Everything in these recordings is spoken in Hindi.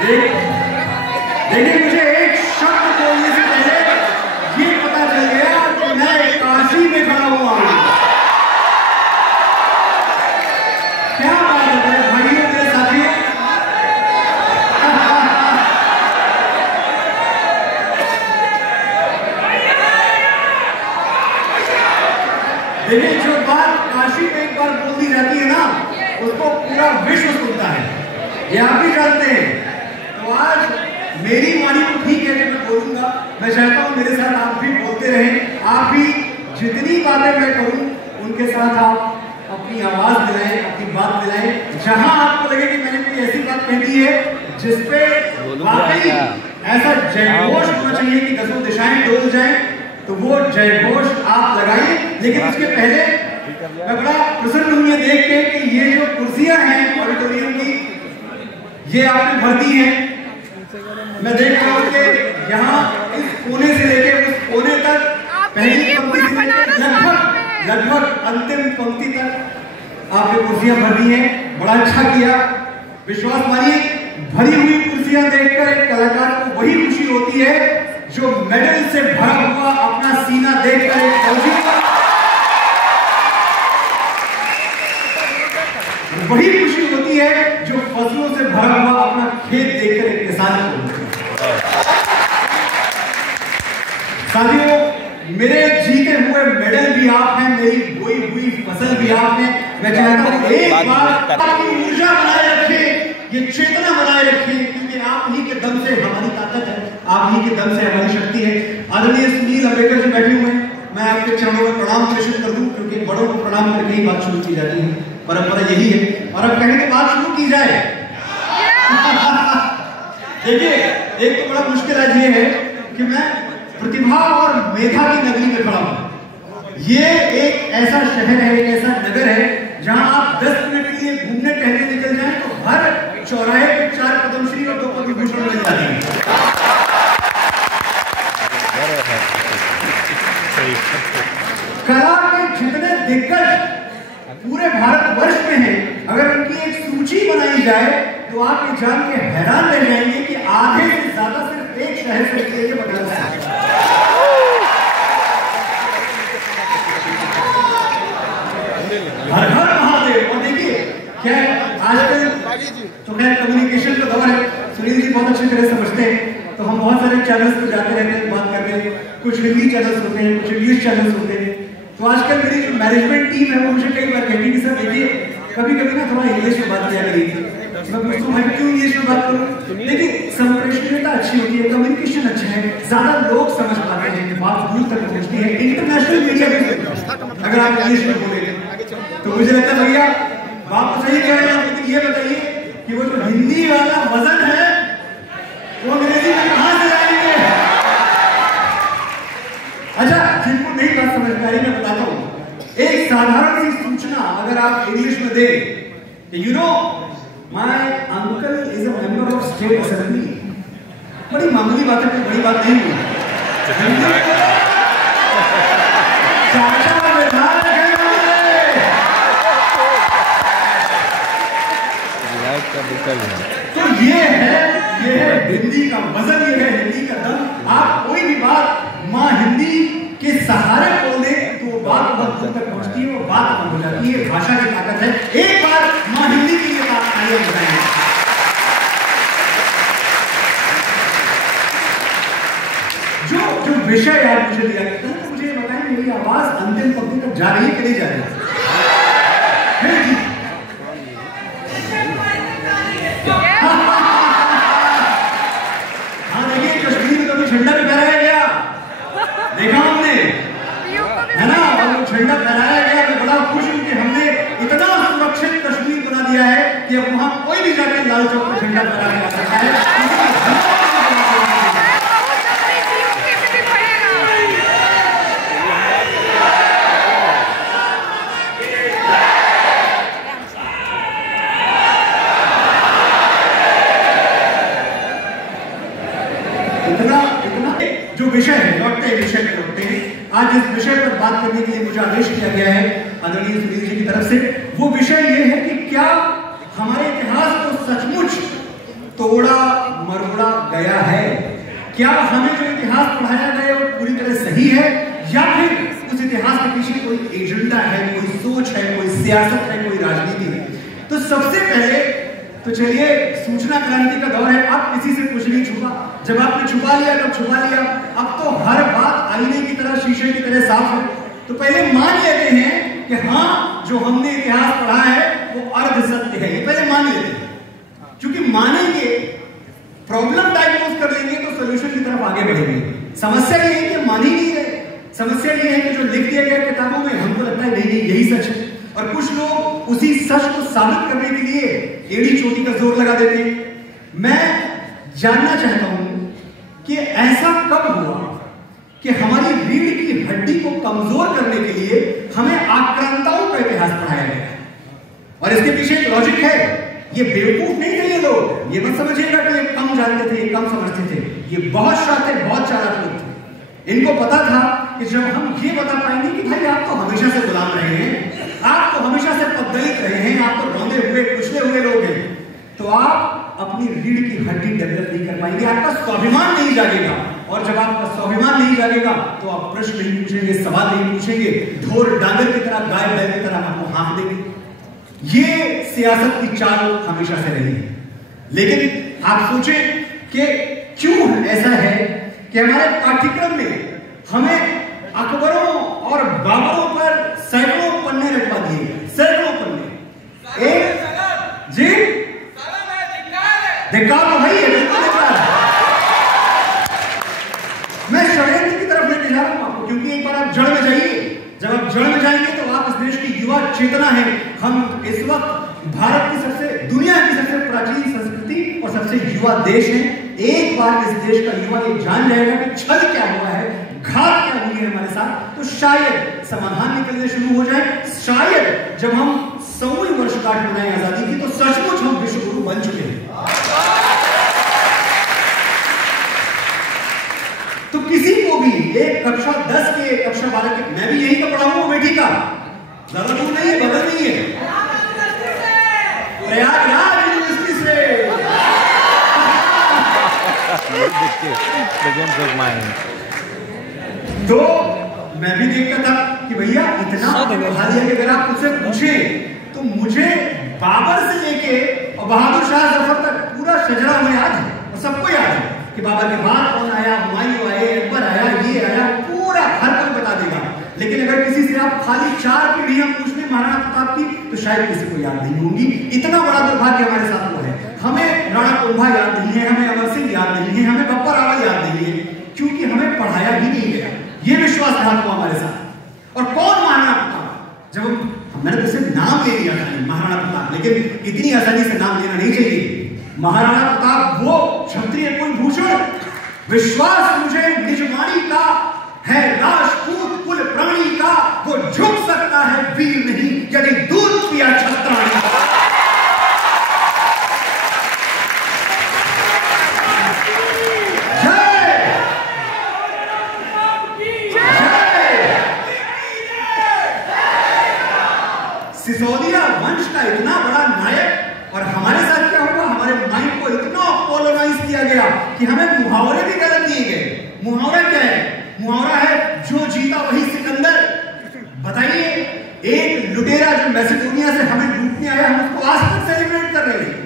देखिए मुझे एक शब्द बोलने से पहले ये पता चल गया कि मैं काशी में खड़ा हुआ हूं। क्या बात है मेरे भाइयों मेरे साथियों। देखिए जो बात काशी में एक बार बोल दी जाती है ना, उसको पूरा विश्व सुनता है, ये आप भी जानते हैं। तो आज मेरी वाणी तो ठीक है कि मैं बोलूंगा, मैं चाहता हूं मेरे साथ आप भी बोलते रहें। आप भी जितनी बातें मैं करूं उनके साथ आप अपनी आवाज मिलाएं, अपनी बात मिलाएं। जहां आपको लगे कि मैंने कोई ऐसी बात कह दी है जिसपे वाकई ऐसा जयघोष होना चाहिए कि दसों दिशाएं डोल जाएं, तो वो जयघोष आप लगाइए। लेकिन उसके पहले मैं बड़ा प्रसन्न हूं ये देख के कि ये जो कुर्सियां हैं ऑडिटोरियम की, ये आपने भर दी हैं। मैं देख रहा हूं कि यहाँ इस कोने से लेके उस कोने तक, पहली पंक्ति से लगभग अंतिम पंक्ति तक आपने कुर्सियां भर दी हैं। बड़ा अच्छा किया। विश्वास मानिए, भरी हुई कुर्सियां देखकर एक कलाकार को वही खुशी होती है जो मेडल से भरा हुआ अपना सीना देखकर एक फौजी, वही खुशी होती है जो फसलों से भरा हुआ अपना खेत देखकर एक किसान को होती है। साथियों, मेरे जीते हुए मेडल भी आप हैं, मेरी बोई हुई फसल भी आप हैं। मैं चाहता हूं एक बार अपनी ऊर्जा बनाए रखें, ये चेतना बनाए रखें, क्योंकि आप ही के दम से हमारी ताकत है, आप ही के दम से हमारी शक्ति है। आदरणीय सुनील अंबेडकर जी बैठे हुए हैं, मैं आपके चरणों में प्रणाम प्रेषित कर दूं, क्योंकि बड़ों को प्रणाम करके ही बात शुरू की जाती है, परंपरा यही है। और अब कहें तो बात शुरू की जाए। देखिए, एक तो बड़ा मुश्किल आज ये है कि मैं प्रतिभा और मेधा की नगरी में खड़ा हूं। ये एक ऐसा शहर है, एक ऐसा नगर है जहां आप 10 मिनट के लिए घूमने टहलने निकल जाएं तो हर चौराहे पे 4 पद्मश्री और 2 पद्मभूषण मिल जाते हैं। कला के जितने दिग्गज पूरे भारतवर्ष में हैं, अगर उनकी एक सूची बनाई जाए तो आप ये जान के हैरान रह जाएंगे कि आधे से ज्यादा सिर्फ एक शहर से निकले बनारस से। हर हर महादेव। और देखिए क्या आजकल तो खैर कम्युनिकेशन का दौर है, सुनील जी बहुत अच्छी तरह समझते हैं, तो हम बहुत सारे चैनल्स पे जाते रहते हैं, बात करते हैं। कुछ हिंदी चैनल्स होते हैं, कुछ इंग्लिश चैनल्स होते हैं। तो आजकल मेरी जो मैनेजमेंट टीम है वो मुझे कई बार कहती है कि सर देखिए कभी कभी ना थोड़ा इंग्लिश में बात किया करिए। मैं पूछता हूँ क्यों इंग्लिश में बात करूँ? देखिए संप्रेषणीयता अच्छी होती है, कम्युनिकेशन अच्छा है, ज्यादा लोग समझ पाते हैं, बात दूर तक पहुंचती है। इंटरनेशनल मीडिया में अगर आप इंग्लिश में बोले तो मुझे लगता है भैया बात तो सही कह रहे हैं, लेकिन ये बताइए कि वो जो हिंदी वाला वजन है वो अंग्रेजी में कहां से लाएंगे? अच्छा, जिनको नहीं बात समझ में आ रही मैं बताता हूं। एक साधारण सी सूचना अगर आप इंग्लिश में दें, you know my uncle is a member of state assembly, बड़ी मामूली बात है, कोई बड़ी बात नहीं है। चाचा विधायक है, तो ये है हिंदी का वजन, ये है हिंदी का दम। आप कोई भी बात माँ हिंदी के सहारे बोले तो वो बात बहुत दूर तक पहुंचती है, वो बात बंद हो जाती है। भाषा की ताकत है। एक बार माँ हिंदी की ये बात आइए बताएंगे। जो विषय आप मुझे दिया करते हैं, मुझे बताएं मेरी आवाज अंतिम पंक्ति तक जा रही है कि नहीं जा रही है? हाँ देखिए, कश्मीर में तो झंडा भी फहराया गया, देखा हमने, है ना? और वो झंडा फहराया गया। मैं बड़ा खुश हूं कि हमने इतना सुरक्षित कश्मीर बना दिया है कि अब वहां कोई भी जाकर लाल चौक पर झंडा फहरा के आ सकता है। जो विषय है, लौटते विषय में लौटते हैं। आज इस विषय पर बात करने के लिए मुझे आदेश किया गया है आदरणीय सुनील जी की तरफ से। वो विषय ये है कि क्या हमारे इतिहास को सचमुच तोड़ा मरोड़ा गया है? क्या हमें जो इतिहास पढ़ाया गया वो पूरी तरह सही है, या फिर उस इतिहास के पीछे कोई एजेंडा है, कोई सोच है, कोई सियासत है, कोई राजनीति है? तो सबसे पहले तो चलिए, सूचना क्रांति का दौर है, अब किसी से कुछ नहीं छुपा। जब आपने छुपा लिया तब छुपा लिया, अब तो हर बात आईने की तरह, शीशे की तरह साफ है। तो पहले मान लेते हैं कि हाँ, जो हमने इतिहास पढ़ा है वो अर्ध सत्य है, ये पहले मान लेते हैं। क्योंकि मानेंगे, प्रॉब्लम डायग्नोज कर लेंगे तो सोल्यूशन की तरफ आगे बढ़ेंगे। समस्या ये है कि मान ही नहीं रहे। समस्या ये है कि जो लिख दिया गया किताबों में हमको लगता है नहीं यही सच है, और कुछ लोग उसी सच को साबित करने के लिए एड़ी चोटी का जोर लगा देते हैं। मैं जानना चाहता हूं कि ऐसा कब हुआ कि हमारी रीढ़ की हड्डी को कमजोर करने के लिए हमें आक्रांताओं का इतिहास पढ़ाया गया है? और इसके पीछे एक लॉजिक है। ये बेवकूफ नहीं थे ये लोग, ये मत समझिएगा कि ये कम जानते थे, ये कम समझते थे। ये बहुत शातिर, बहुत चालाक लोग थे। इनको पता था कि जब हम ये बता पाएंगे कि भाई आप तो हमेशा से गुलाम रहे हैं, आप तो हमेशा से पद्दलित रहे हैं, आप तो रौंदे हुए कुचले हुए लोग हैं, तो आप अपनी रीढ़ की हड्डी डेवलप नहीं कर पाएंगे, आपका स्वाभिमान नहीं जागेगा। और जब आपका स्वाभिमान नहीं जागेगा तो आप प्रश्न नहीं पूछेंगे, सवाल नहीं पूछेंगे, ढोर डांगर की तरह, गाय बैल की तरह आपको हाँक देंगे। ये सियासत की चाल हमेशा से रही है। लेकिन आप सोचें कि क्यों ऐसा है कि हमारे पाठ्यक्रम में हमें अकबरों और बाबरों पर सैकड़ों पन्ने रखवा दिए, सैकड़ों पन्ने। एक जी धिक्कार तो भाई है, बिल्कुल धिक्कार। मैं षड्यंत्र की तरफ लेके जा रहा हूं आपको, क्योंकि एक बार आप जड़ में जाइए। जब आप जड़ में जाएंगे तो आप इस देश की युवा चेतना है। हम इस वक्त भारत की सबसे, दुनिया की सबसे प्राचीन संस्कृति और सबसे युवा देश है। एक बार इस देश का युवा ये जान जाएगा कि छल क्या हुआ है, घात क्या हुई है हमारे साथ, तो शायद समाधान निकलने शुरू हो जाए। शायद जब हम 100वीं वर्षगांठ मनाएं आजादी की, तो सचमुच हम विश्व गुरु बन चुके हैं। तो किसी को भी एक कक्षा 10 के, कक्षा 12 के, मैं भी यही का पढ़ा हूं अमेठी का, ज्यादा दूर नहीं है, बगल नहीं है, प्रयागराज यूनिवर्सिटी से। तो मैं भी देखता था कि भैया इतना बढ़ा दिया कि अगर आप मुझसे पूछे तो मुझे बाबर से लेके और बहादुर शाह जफर तक पूरा शजरा हमें याद है, और सबको याद है कि बाबर के बाद कौन आया, हुमायूं आए, अकबर आया, ये आया, पूरा हर कोई बता देगा। लेकिन अगर किसी से आप खाली 4 पीढ़ियां पूछने महाराणा प्रताप की, तो शायद किसी को याद नहीं होंगी। इतना बड़ा दुर्भाग्य हमारे साथ हुआ है। हमें राणा कुंभा याद नहीं है, हमें अमर सिंह याद नहीं है, हमें बप्पा रावल याद नहीं है, क्योंकि हमें पढ़ाया ही नहीं गया। ये विश्वासघात हुआ हमारे साथ। और कौन महाराणा प्रताप? जब मैंने तो सिर्फ नाम ले लिया था महाराणा प्रताप, लेकिन इतनी आसानी से नाम लेना नहीं चाहिए। महाराणा प्रताप वो क्षत्रिय कुलभूषण, विश्वास मुझे निजवाणी का है, राजपूत कुल प्राणी का, वो झुक सकता है वीर नहीं यदि दूध पिया छत्राणी। सिसोदिया वंश का इतना बड़ा नायक, और हमारे साथ क्या हुआ, हमारे माइंड को इतना कॉलोनाइज किया गया कि हमें मुहावरे भी गलत दिए गए। मुहावरा क्या है? मुहावरा है जो जीता वही सिकंदर। बताइए, एक लुटेरा जो मैसेडोनिया से हमें लूटने आया, हम उसको आज तक सेलिब्रेट कर रहे हैं,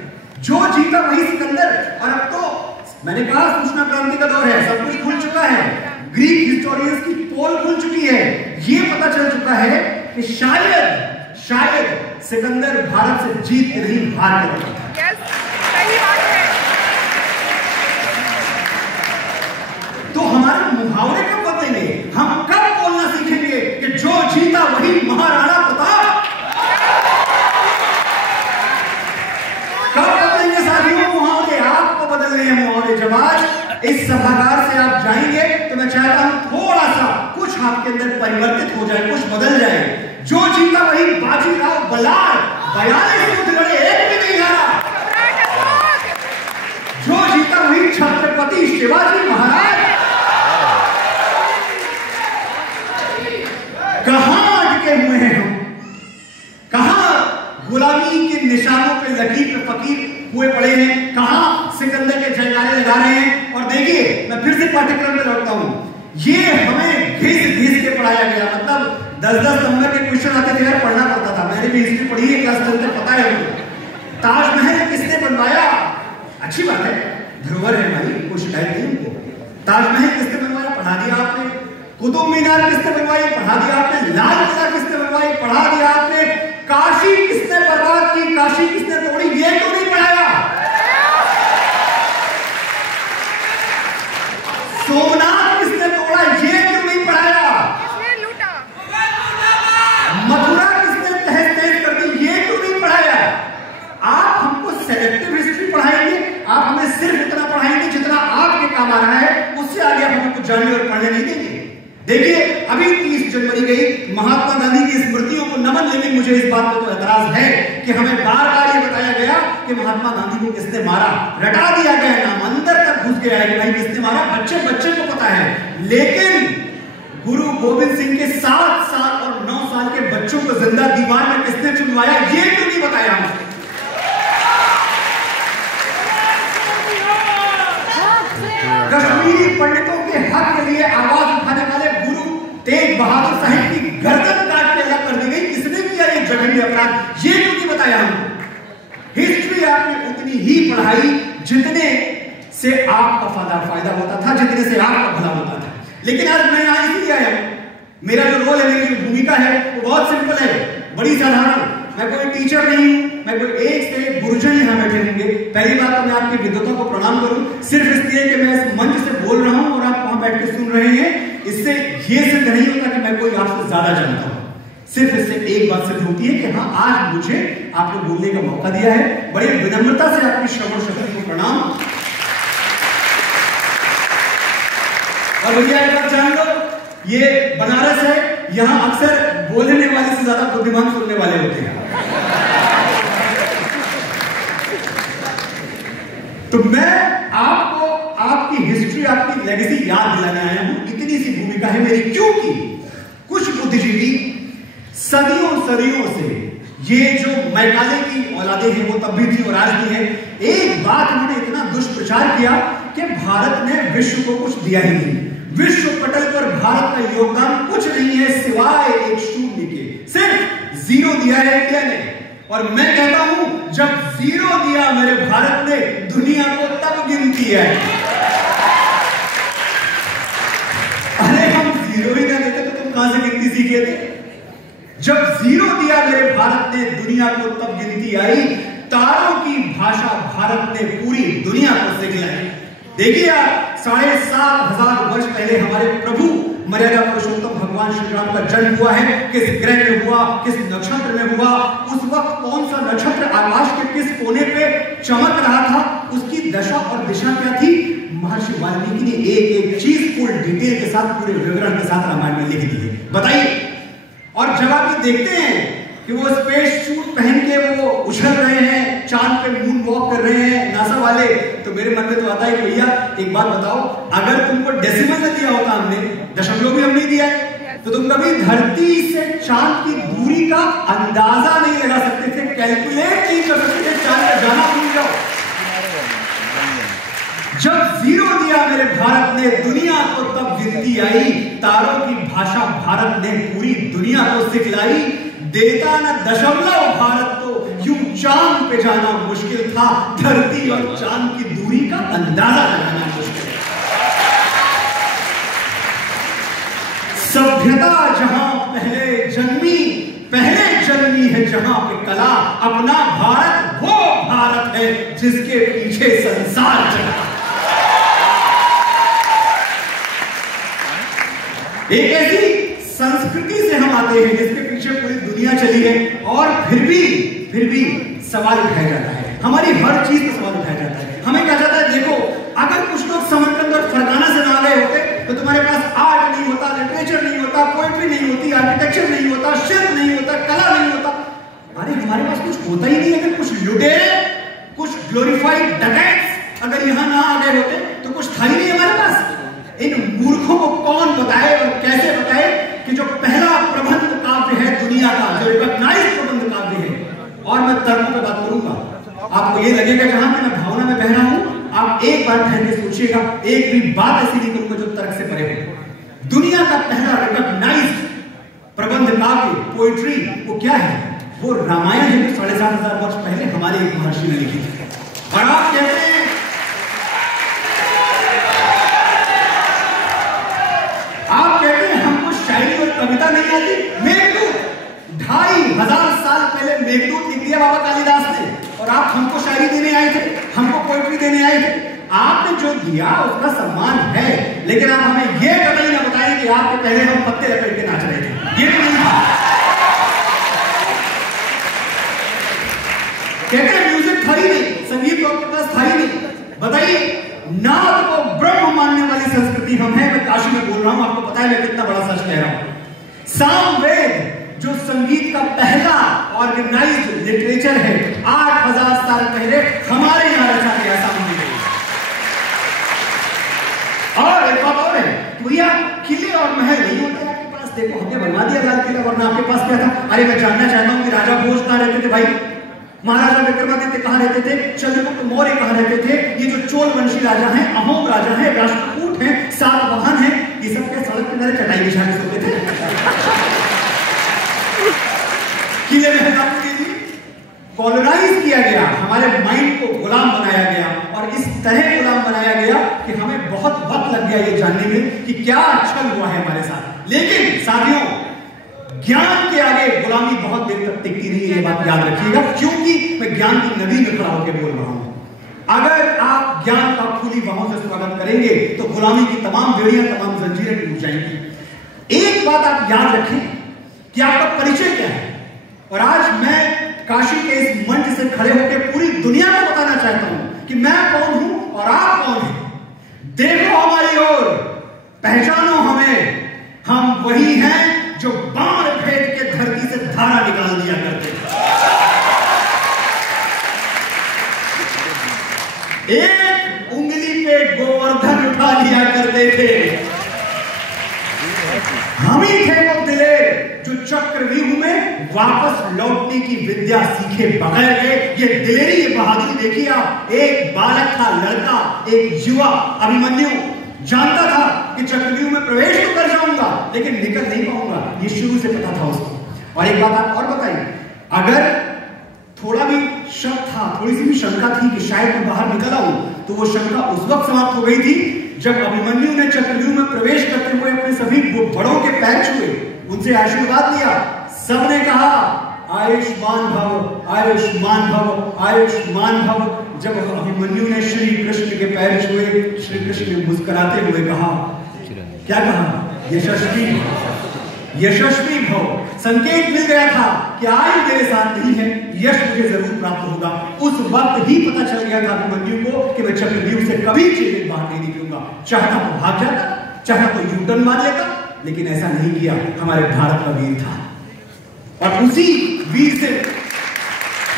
जो जीता वही सिकंदर। और अब तो मैंने कहा सूचना क्रांति का दौर है, सब कुछ खुल चुका है, ग्रीक हिस्टोरियंस की पोल खुल चुकी है, ये पता चल चुका है कि शायद सिकंदर भारत से जीत के नहीं हार के था। सही बात है। तो हमारे मुहावरे कब बदलेंगे? हम कब बोलना सीखेंगे कि जो जीता वही महाराणा प्रताप? कब बदलेंगे साथियों मुहावरे? आपको बदलने हैं मुहावरे। जब आज इस सभागार से आप जाएंगे तो मैं चाहता हूं थोड़ा सा कुछ आपके अंदर परिवर्तित हो जाए, कुछ बदल जाए। जो जीता वही बाजीराव बलार, 42 युद्ध लड़े, एक भी नहीं हारा। जो जीता वही छत्रपति शिवाजी महाराज। कहां अटके हुए हैं हम? कहां गुलामी के निशानों पे लकीर पे फकीर हुए पड़े हैं? कहां सिकंदर के जयकारे नारे लगा रहे हैं। और देखिए मैं फिर से पाठ्यक्रम में लौटता हूं, ये हमें घिस घिस के पढ़ाया गया, मतलब 10-10 नंबर के क्वेश्चन आते थे यार, पढ़ना पड़ता था। मैंने भी हिस्ट्री पढ़ी है क्लास 10 में, पता है मुझे। ताजमहल किसने बनवाया? अच्छी बात है, धरोहर है हमारी, कोई शिकायत नहीं उनको। ताजमहल किसने बनवाया? पढ़ा दिया आपने। कुतुब मीनार किसने बनवाई? पढ़ा दिया आपने। लाल किला किसने बनवाई? पढ़ा दिया आपने। काशी किसने बर्बाद की? काशी किसने तोड़ी? ये तो नहीं पढ़ाया। सोमनाथ किसने तोड़ा? ये क्यों नहीं पढ़ाया? किसने लूटा? मथुरा किसने तहस नहस कर दी? ये क्यों नहीं पढ़ाया? आप हमको सेलेक्टिव हिस्ट्री पढ़ाएंगे, आप हमें सिर्फ इतना पढ़ाएंगे जितना आपके काम आ रहा है, उससे आगे आप हमें कुछ जानने और पढ़ने नहीं देंगे। देखिए अभी 30 जनवरी गई, महात्मा गांधी की स्मृतियों को नमन, लेकिन मुझे इस बात पर तो एतराज है कि हमें बार बार ये बताया गया कि महात्मा गांधी को किसने मारा, रटा दिया गया नाम, अंदर तक घुस गया है कि भाई किसने मारा, बच्चे बच्चे को पता है। लेकिन गुरु गोविंद सिंह के 7 साल और 9 साल के बच्चों को जिंदा दीवार में किसने चुनवाया, ये क्यों नहीं बताया हमसे? कश्मीरी पंडितों के हक के लिए आवाज उठाने वाले गुरु तेग बहादुर साहिब की गर्दन काट के अलग कर दी गई, किसने किया ये जघन्य अपराध, ये क्यों नहीं बताया हमको? हिस्ट्री आपने उतनी ही पढ़ाई जितने से आपका फायदा होता था, जितने से आपका भला होता था। लेकिन आज मैं यहां इसलिए आया हूं, मेरा जो रोल है, मेरी जो भूमिका है वो बहुत सिंपल है, बड़ी साधारण। मैं कोई टीचर नहीं हूं, मैं कोई एक से एक गुरुजन यहां बैठे होंगे। पहली बात तो मैं आपकी विद्वता को प्रणाम करूं, सिर्फ इसलिए कि मैं इस मंच से बोल रहा हूं और आप वहां बैठ के सुन रहे हैं, इससे ये सिद्ध नहीं होता कि मैं कोई आपसे ज्यादा जानता हूं। सिर्फ इससे एक बात सिद्ध होती है कि हाँ, आज मुझे आपको बोलने का मौका दिया है। बड़ी विनम्रता से आपकी श्रवण शक्ति को प्रणाम। और भैया एक बात जान लो, ये बनारस है, यहां अक्सर बोलने वाले से ज्यादा बुद्धिमान सुनने वाले होते हैं। तो मैं आपको आपकी हिस्ट्री, आपकी लेगेसी याद दिलाने आया हूं। इतनी सी भूमिका है मेरी, क्योंकि कुछ बुद्धिजीवी सदियों सदियों से, ये जो मैकाले की औलादे हैं वो तब भी थी और आज भी है, एक बात उन्होंने इतना दुष्प्रचार किया कि भारत ने विश्व को कुछ दिया ही नहीं, विश्व पटल पर भारत का योगदान कुछ नहीं है सिवाय एक शून्य के, सिर्फ 0 दिया है इंडिया ने। और मैं कहता हूं जब 0 दिया मेरे भारत ने, दुनिया को तब गिनती है। अरे हम 0 ही ना देते तो तुम कहां से गिनती सीखे थे? जब 0 दिया मेरे भारत ने, दुनिया को तब गिनती आई। तारों की भाषा भारत ने पूरी दुनिया को सिखलाई। देखिए आप, 7,500 वर्ष पहले हमारे प्रभु मर्यादा पुरुषोत्तम भगवान श्री राम का जन्म हुआ है। किस ग्रह में हुआ, किस नक्षत्र में हुआ, उस वक्त कौन सा नक्षत्र आकाश के किस कोने पे चमक रहा था, उसकी दशा और दिशा क्या थी, महर्षि वाल्मीकि ने एक एक चीज फुल डिटेल के साथ, पूरे विवरण के साथ रामायण में लिख दी है। बताइए, और जब आप देखते हैं कि वो स्पेस सूट पहन के वो उछल रहे हैं, चांद पे मून वॉक कर रहे हैं नासा वाले, तो मेरे मन में तो आता है कि भैया एक बात बताओ, अगर तुमको डेसिमल में दिया होता हमने, दशमलव भी हम नहीं दिया, तो तुम कभी धरती से चांद की दूरी का अंदाजा नहीं लगा सकते थे, कैलकुलेट नहीं कर सकते थे, चांद पे जाना भूल जाओ। जब 0 दिया मेरे भारत ने, दुनिया को तब गिनती आई। तारों की भाषा भारत ने पूरी दुनिया को सिखलाई। देता न दशमलव भारत तो यूं चांद पे जाना मुश्किल था, धरती और चांद की दूरी का अंदाजा लगाना मुश्किल। सभ्यता जहां पहले जन्मी है जहां पे कला, अपना भारत वो भारत है जिसके पीछे संसार चला। एक ऐसी संस्कृति से हम आते हैं जिसके पीछे पूरी दुनिया चली है, और फिर भी सवाल उठाया जाता है, हमारी हर चीज पर सवाल उठाया जाता है। हमें कहा जाता है देखो, अगर कुछ लोग समरकंद और फरगाना से ना गए होते तो तुम्हारे पास आर्ट नहीं होता, लिटरेचर नहीं होता, पोएट्री नहीं होती, आर्किटेक्चर नहीं होता, शिल्प नहीं होता, कला नहीं होता। अरे हमारे पास कुछ होता ही नहीं। अगर कुछ लुटेरे, कुछ ग्लोरीफाइड डकैट्स अगर यहां ना आ गए होते तो कुछ था ही नहीं हमारे पास। इन मूर्खों को कौन बताए और कैसे बताए कि जो पहला प्रबंध काव्य है दुनिया का, जो रिकॉग्नाइज्ड प्रबंध काव्य है, और मैं तर्कों पे बात करूंगा, आपको ये लगेगा जहां मैं भावना में बह रहा हूं, आप आप एक बार ठहर के सोचिएगा, एक भी बात ऐसी नहीं करूंगा जो तर्क से परे हो। दुनिया का पहला रिकॉग्नाइज्ड प्रबंध काव्य पोएट्री वो क्या है? वो रामायण है, जो 7,500 वर्ष पहले हमारे एक महर्षि ने लिखी थी। और आप कहते हैं हमको शायरी और कविता नहीं आती। मेघदूत 2,500 साल पहले मेघदूत लिख दिया बाबा कालिदास ने, और आप हमको शायरी देने आए थे, हमको पोएट्री देने आए थे। आपने जो दिया उसका सम्मान है, लेकिन आप हमें यह कतई ना बताइए कि आपके पहले हम पत्ते लपेट के नाच रहे थे, ये नहीं था। कहते हैं म्यूजिक था ही नहीं, संगीत तो आपके पास था ही नहीं। बताइए, नाद को ब्रह्म मानने वाली संस्कृति हम हैं। मैं काशी में बोल रहा हूं, आपको पता है मैं कितना बड़ा सच कह रहा हूं। सामवेद जो संगीत का पहला ऑर्गेनाइज्ड लिटरेचर है, 8,000 साल पहले हमारे यहां रचा गया सामवेद। और एक बात और है, भैया किले और महल नहीं होते आपके पास। देखो हमने बनवा दिया लाल किला, वरना आपके पास क्या था? अरे मैं जानना चाहता हूं कि राजा भोज कहां रहते थे भाई, महाराजा विक्रमादित्य कहां रहते थे, चंद्रगुप्त मौर्य कहां रहते थे, ये जो चोल वंशी राजा हैं, अहोम राजा हैं, राष्ट्रकूट हैं, सातवाहन हैं, ये सब क्या सड़क किनारे चटाई बिछा के सोते थे? किले में कॉलोनाइज किया गया, हमारे माइंड को गुलाम बनाया गया, और इस तरह गुलाम बनाया गया कि हमें बहुत वक्त लग गया ये जानने में कि क्या अच्छा हुआ है हमारे साथ। लेकिन साथियों, ज्ञान के आगे गुलामी बहुत देर तक टिकती नहीं है, ये बात याद रखिएगा, क्योंकि मैं ज्ञान की नदी में खड़ा होकर बोल रहा हूं। अगर आप ज्ञान का खुली बाहों से स्वागत करेंगे तो गुलामी की तमाम बेड़ियां, तमाम जंजीरें टूट जाएंगी। एक बात आप याद रखें कि आपका परिचय क्या है। और आज मैं काशी के इस मंच से खड़े होकर पूरी दुनिया को बताना चाहता हूं कि मैं कौन हूं और आप कौन हैं। देखो हमारी ओर, पहचानो हमें, हम वही हैं जो बाण फेंक के धरती से धारा निकाल दिया करते थे, एक उंगली पे गोवर्धन उठा लिया करते थे। हम ही थे वो दिलेर जो चक्रव्यूह में वापस लौटने की विद्या सीखे बगैर गए। ये दिलेरी, ये बहादुरी देखिए आप। एक बालक था, लड़का, एक युवा अभिमन्यु, जानता था कि चक्रव्यूह में प्रवेश तो कर जाऊंगा लेकिन निकल नहीं पाऊंगा, ये शुरू से पता था उसको। और एक बात आप और बताइए, अगर थोड़ा भी शक था, थोड़ी सी भी शंका थी कि शायद मैं बाहर निकल आऊं, तो वो शंका उस वक्त समाप्त हो गई थी जब अभिमन्यु ने चक्रव्यूह में प्रवेश करते हुए अपने सभी बड़ों के पैर छुए, उनसे आशीर्वाद लिया। सबने कहा आयुष्मान भव, आयुष्मान भव, आयुष्मान भव। जब अभिमन्यु ने श्री कृष्ण के पैर छुए, श्री कृष्ण ने मुस्कुराते हुए कहा, क्या कहा? यशस्वी भव, यशस्वी भव। संकेत मिल गया था कि आयु मेरे साथ नहीं है, यश मुझे जरूर प्राप्त होगा। उस वक्त ही पता चल गया था अभिमन्यु को कि मैं चक्रव्यूह से कभी चेले बाहर नहीं निकलूंगा। चाहता तो भाग जाता, चाहता तो यूटर्न मार लेता, लेकिन ऐसा नहीं किया। हमारे भारत का वीर था, और उसी वीर से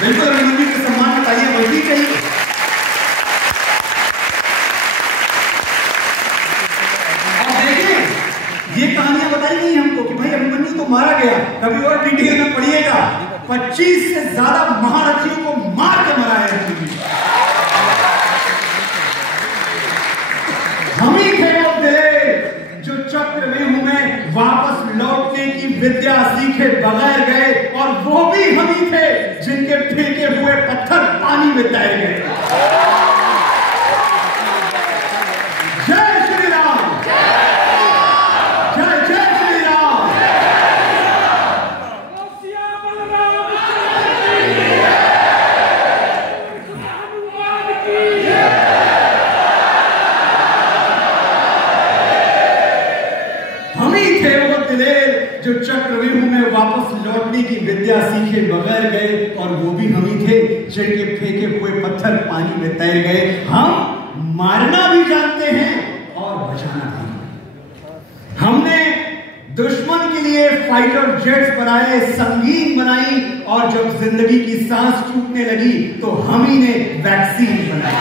बिल्कुल अभिमन्यु के सम्मान में तालियां बजनी चाहिए। और देखिए, ये कहानियां बताई गई हमको कि भाई अभिमन्यु तो मारा गया, कभी और डिटेल में पढ़िएगा। 25 से ज्यादा महारथियों को मार के मरा है अभिमन्यु। हम ही थे वो दिलेर जो चक्रव्यूह में वापस लौटने की विद्या सीखे बगैर गए, और वो भी हम ही थे जिनके फेंके हुए पत्थर पानी में तैर गए। जय श्री राम, जय जय श्री राम। हम ही थे वो दिलेर जो चक्रव्यूह में वापस लौटने की विद्या सीखे बगैर गए, और वो भी हम ही थे जिनके फेंके हुए पत्थर पानी में तैर गए। हम मारना भी जानते हैं और बचाना भी। हमने दुश्मन के लिए फाइटर जेट्स बनाए, संगीन बनाई, और जब जिंदगी की सांस छूटने लगी तो हम ही ने वैक्सीन बनाई।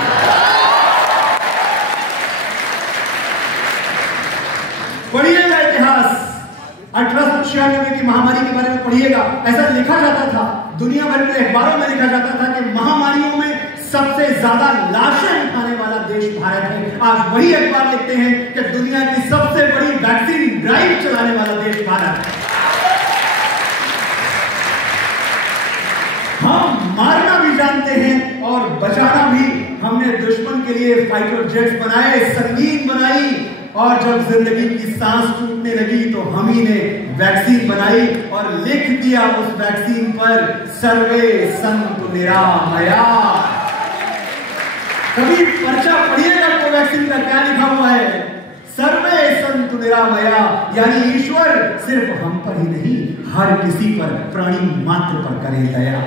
पढ़िएगा इतिहास, 1896 की महामारी के बारे में पढ़िएगा। ऐसा लिखा जाता था, दुनिया भर के अखबारों में लिखा जाता था कि महामारियों में सबसे ज्यादा लाशें उठाने वाला देश भारत है। आज वही अखबार लिखते हैं कि दुनिया की सबसे बड़ी वैक्सीन ड्राइव चलाने वाला देश भारत है। हम मारना भी जानते हैं और बचाना भी। हमने दुश्मन के लिए फाइटर जेट्स बनाए, संगीन बनाई, और जब जिंदगी की सांस टूटने लगी तो हम ही ने वैक्सीन बनाई और लिख दिया उस वैक्सीन पर सर्वे संतु निरामया। कभी पर्चा पढ़िएगा कोवैक्सीन का क्या लिखा हुआ है, सर्वे संतु निरामया, यानी ईश्वर सिर्फ हम पर ही नहीं हर किसी पर, प्राणी मात्र पर करे दया।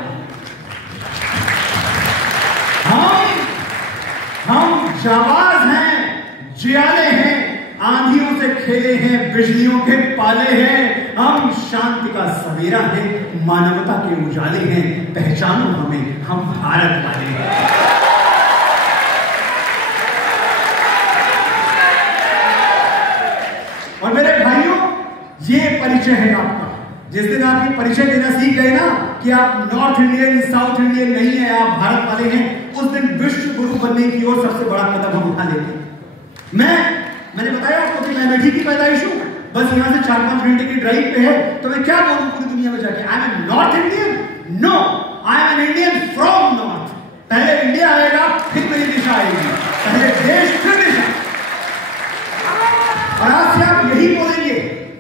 हम जाबाज हैं, जियाले हैं, आंधियों से खेले हैं, बिजलियों के पाले हैं। हम शांति का सवेरा है, मानवता के उजाले हैं, पहचानो हमें, हम भारत वाले हैं। और मेरे भाइयों, ये परिचय है आपका। जिस दिन आप ये परिचय देना सीख गए ना कि आप नॉर्थ इंडियन, साउथ इंडियन नहीं है, आप भारत वाले हैं, उस दिन विश्व गुरु बनने की ओर सबसे बड़ा कदम हम उठा लेते हैं। मैंने बताया आपको कि मैं अमेठी की पैदाइश हूं, बस यहां से 4-5 घंटे की ड्राइव पे है, तो मैं क्या बोलूं पूरी दुनिया में जाके, I am north Indian? No, I am an Indian from north. पहले इंडिया आएगा, फिर मेरी दिशा आएगी, पहले देश फिर दिशा। और आज से आप यही बोलेंगे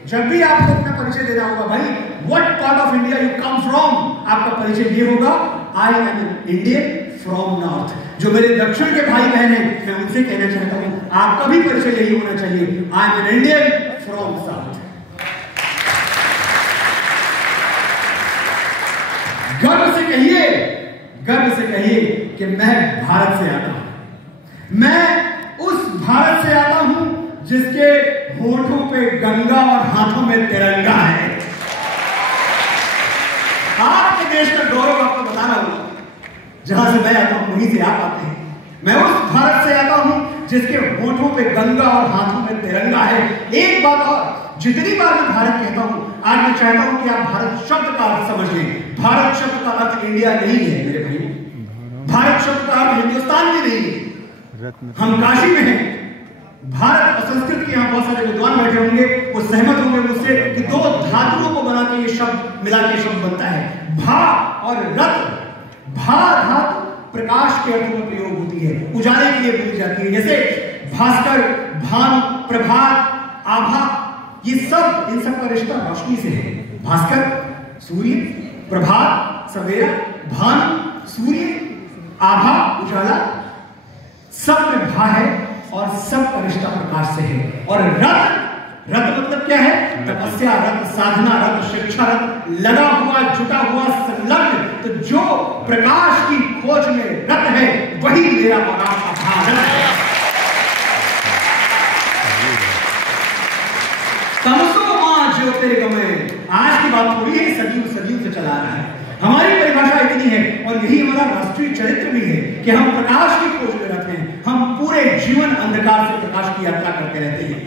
जब भी आपको अपना परिचय देना होगा, भाई what part of India you come from, आपका परिचय ये होगा, आई am an Indian from north. जो मेरे दक्षिण के भाई बहन हैं, मैं उनसे कहना चाहता हूं, आपका भी परिचय यही होना चाहिए, आई am an Indian from south. गर्व से कहिए, गर्व से कहिए कि मैं भारत से आता हूं। मैं उस भारत से आता हूं जिसके होठों पे गंगा और हाथों में तिरंगा है। आपके देश का गौरव आपको बता रहा हूं, जहां से मैं आता हूं वहीं से आप आते हैं। मैं उस भारत से आता हूं जिसके होठों पे गंगा और हाथों में तिरंगा है। एक बात और, जितनी बार मैं भारत कहता हूं, आज मैं चाहता हूं कि आप भारत शब्द का अर्थ समझ लें। भारत शब्द का अर्थ इंडिया नहीं है मेरे भाई, भारत शब्द का अर्थ हिंदुस्तान भी नहीं है। हम काशी में हैं। भारत और संस्कृत के यहाँ बहुत सारे विद्वान बैठे होंगे, वो सहमत होंगे मुझसे कि दो धातुओं को बना के ये शब्द मिला के शब्द बनता है, भा और रत। भा धातु प्रकाश के अर्थ में प्रयोग होती है, उजाले के लिए बोली जाती है, जैसे भास्कर, भानु, प्रभात, आभा, ये सब, इन सब का रिश्ता रोशनी से है। भास्कर सूर्य, प्रभात सवेरा, भानु सूर्य, आभा उजाला, सब में भा है और सब का रिश्ता प्रकाश से है। और रत, रत मतलब क्या है? तपस्या रत, साधना रत, शिक्षा रत, लगा हुआ, जुटा हुआ, संलग्न। तो जो प्रकाश की खोज में रत है, वही मेरा और आपका भारत है। तमसो मां ज्योतिर्गमय, आज की बात थोड़ी है, सदियों सदियों से चला रहा है। हमारी परिभाषा इतनी है और यही हमारा राष्ट्रीय चरित्र भी है कि हम प्रकाश की खोज में रहते हैं। हम पूरे जीवन अंधकार से प्रकाश की यात्रा करते रहते हैं।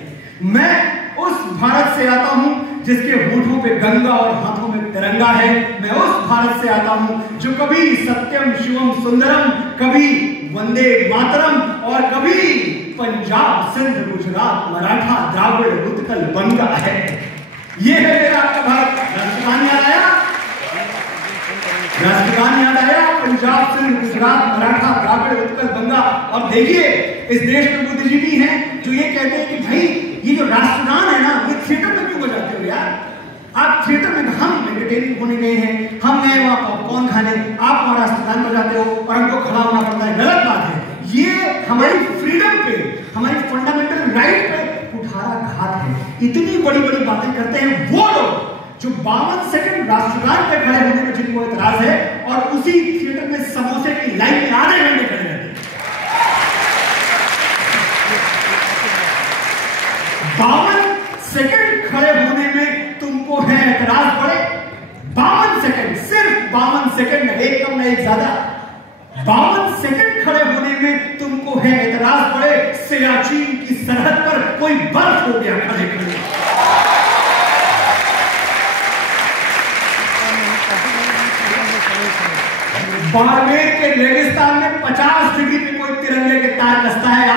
मैं उस भारत से आता हूं जिसके होठों पे गंगा और हाथों में तिरंगा है। मैं उस भारत से आता हूं जो कभी सत्यम शिवम सुंदरम, कभी वंदे मातरम और कभी पंजाब, सिंध, गुजरात, मराठा, द्राविड़, उत्कल, बंगा है। ये है मेरा आपका भारत। राष्ट्रगान याद आया? राष्ट्रगान याद आया? पंजाब, सिंध, गुजरात, मराठा, द्राविड़, उत्कल, बंगा। और देखिए, इस देश में बुद्धिजीवी हैं जो ये कहते हैं कि भाई ये जो राष्ट्रगान है ना, ये थिएटर में क्यों बजाते हो यार? आप थिएटर में, हम एंटरटेनमेंट होने गए हैं, हम गए वहां पॉपकॉर्न खाने, आप वहां राष्ट्रगान बजाते हो और हमको खड़ा होना पड़ता है। गलत बात है। ये हमारी फ्रीडम पे, हमारी फंडामेंटल राइट पे कुठाराघात है। इतनी बड़ी बड़ी बातें करते हैं वो लोग जो 52 सेकंड राष्ट्रगान पे खड़े होने में जिनको एतराज है और उसी थिएटर में समोसे की लाइन में आधे घंटे खड़े रहते हैं। 52 सेकंड खड़े होने में तुमको है एतराज पड़े? 52 सेकंड, सिर्फ 52 सेकंड, एक कम ना एक ज्यादा। 52 सेकंड खड़े होने में तुमको है एतराज पड़े? सियाचिन की सरहद पर कोई बर्फ हो गया खड़े खड़े। बाड़मेर के रेगिस्तान में 50 डिग्री पे कोई तिरंगे के तार कसता है।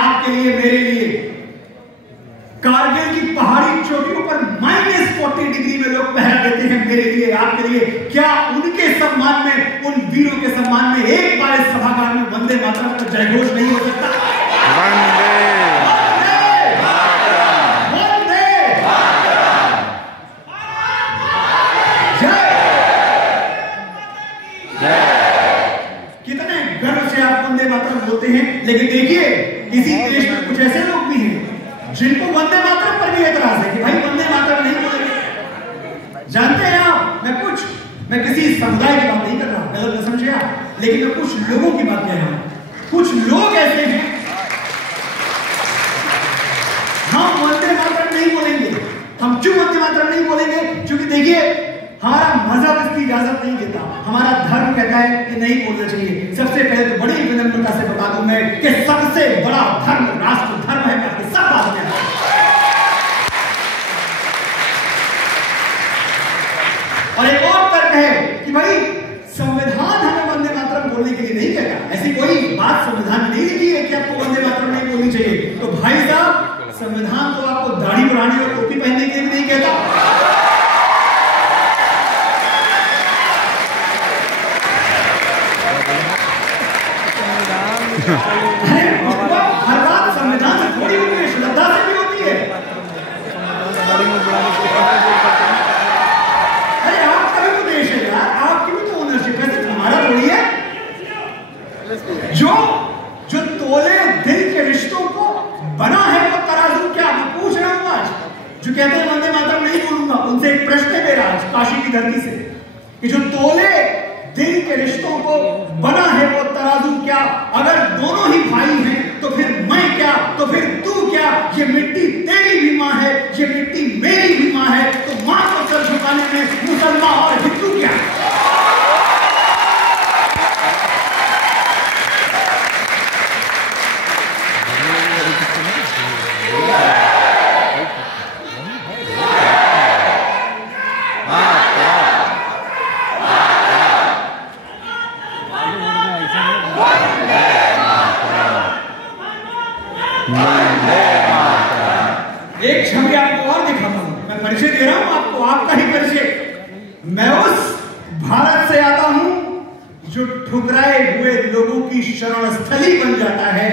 आपके लिए, क्या उनके सम्मान में, उन वीरों के सम्मान में एक बार इस सभागार में वंदे मातरम का जयघोष नहीं हो सकता? वंदे कितने गर्व से आप वंदे मातरम बोलते हैं, लेकिन देखिए इसी देश में कुछ ऐसे लोग भी हैं जिनको वंदे मातरम पर भी एतराज है कि भाई वंदे मातरम नहीं बोलेंगे। जानते हैं आप, मैं किसी समुदाय की बात नहीं कर रहा हूं, गलत न समझे आप, लेकिन मैं कुछ लोगों की बात कह रहा हूं। कुछ लोग ऐसे हैं, हम वंदे मातरम नहीं बोलेंगे। हम क्यों वंदे मातरम नहीं बोलेंगे? क्योंकि देखिए हमारा मजहब इसकी इजाजत नहीं देता, हमारा धर्म कहता है कि नहीं बोलना चाहिए। सबसे पहले तो बड़ी विनम्रता से बता दूं मैं कि सबसे बड़ा धर्म राष्ट्र धर्म है, बाकी सब बात में। और एक और तर्क है कि भाई संविधान हमें वंदे मातरम बोलने के लिए नहीं कहता। ऐसी कोई बात संविधान में नहीं लिखी है कि आपको वंदे मातरम नहीं बोलनी चाहिए। तो भाई साहब, संविधान तो आपको दाढ़ी बढ़ाने और टोपी पहनने के लिए भी नहीं कहता। हर बात संविधान से थोड़ी होती है, श्रद्धा से भी होती है। अरे आपका भी तो देश है यार, आपकी भी तो ओनरशिप है, सिर्फ हमारा थोड़ी है। जो तोले दिल के रिश्तों को बना है वो तराजू क्या? मैं पूछ रहा हूं आज जो कहते हैं वंदे मातरम नहीं बोलूंगा, उनसे एक प्रश्न है मेरा आज काशी की धरती से कि जो तोले दिल के रिश्तों को बना है वो तराजू क्या? अगर दोनों ही भाई हैं तो फिर मैं क्या, तो फिर तू क्या? ये मिट्टी तेरी भी मां है, ये मिट्टी मेरी भी मां है, तो मां को सर झुकाने में मुसलमान और हिंदू क्या? एक छवि आपको और दिखाता हूं, मैं परिचय दे रहा हूं आपको, आपका ही परिचय। मैं उस भारत से आता हूं जो ठुकराए हुए लोगों की शरण स्थली बन जाता है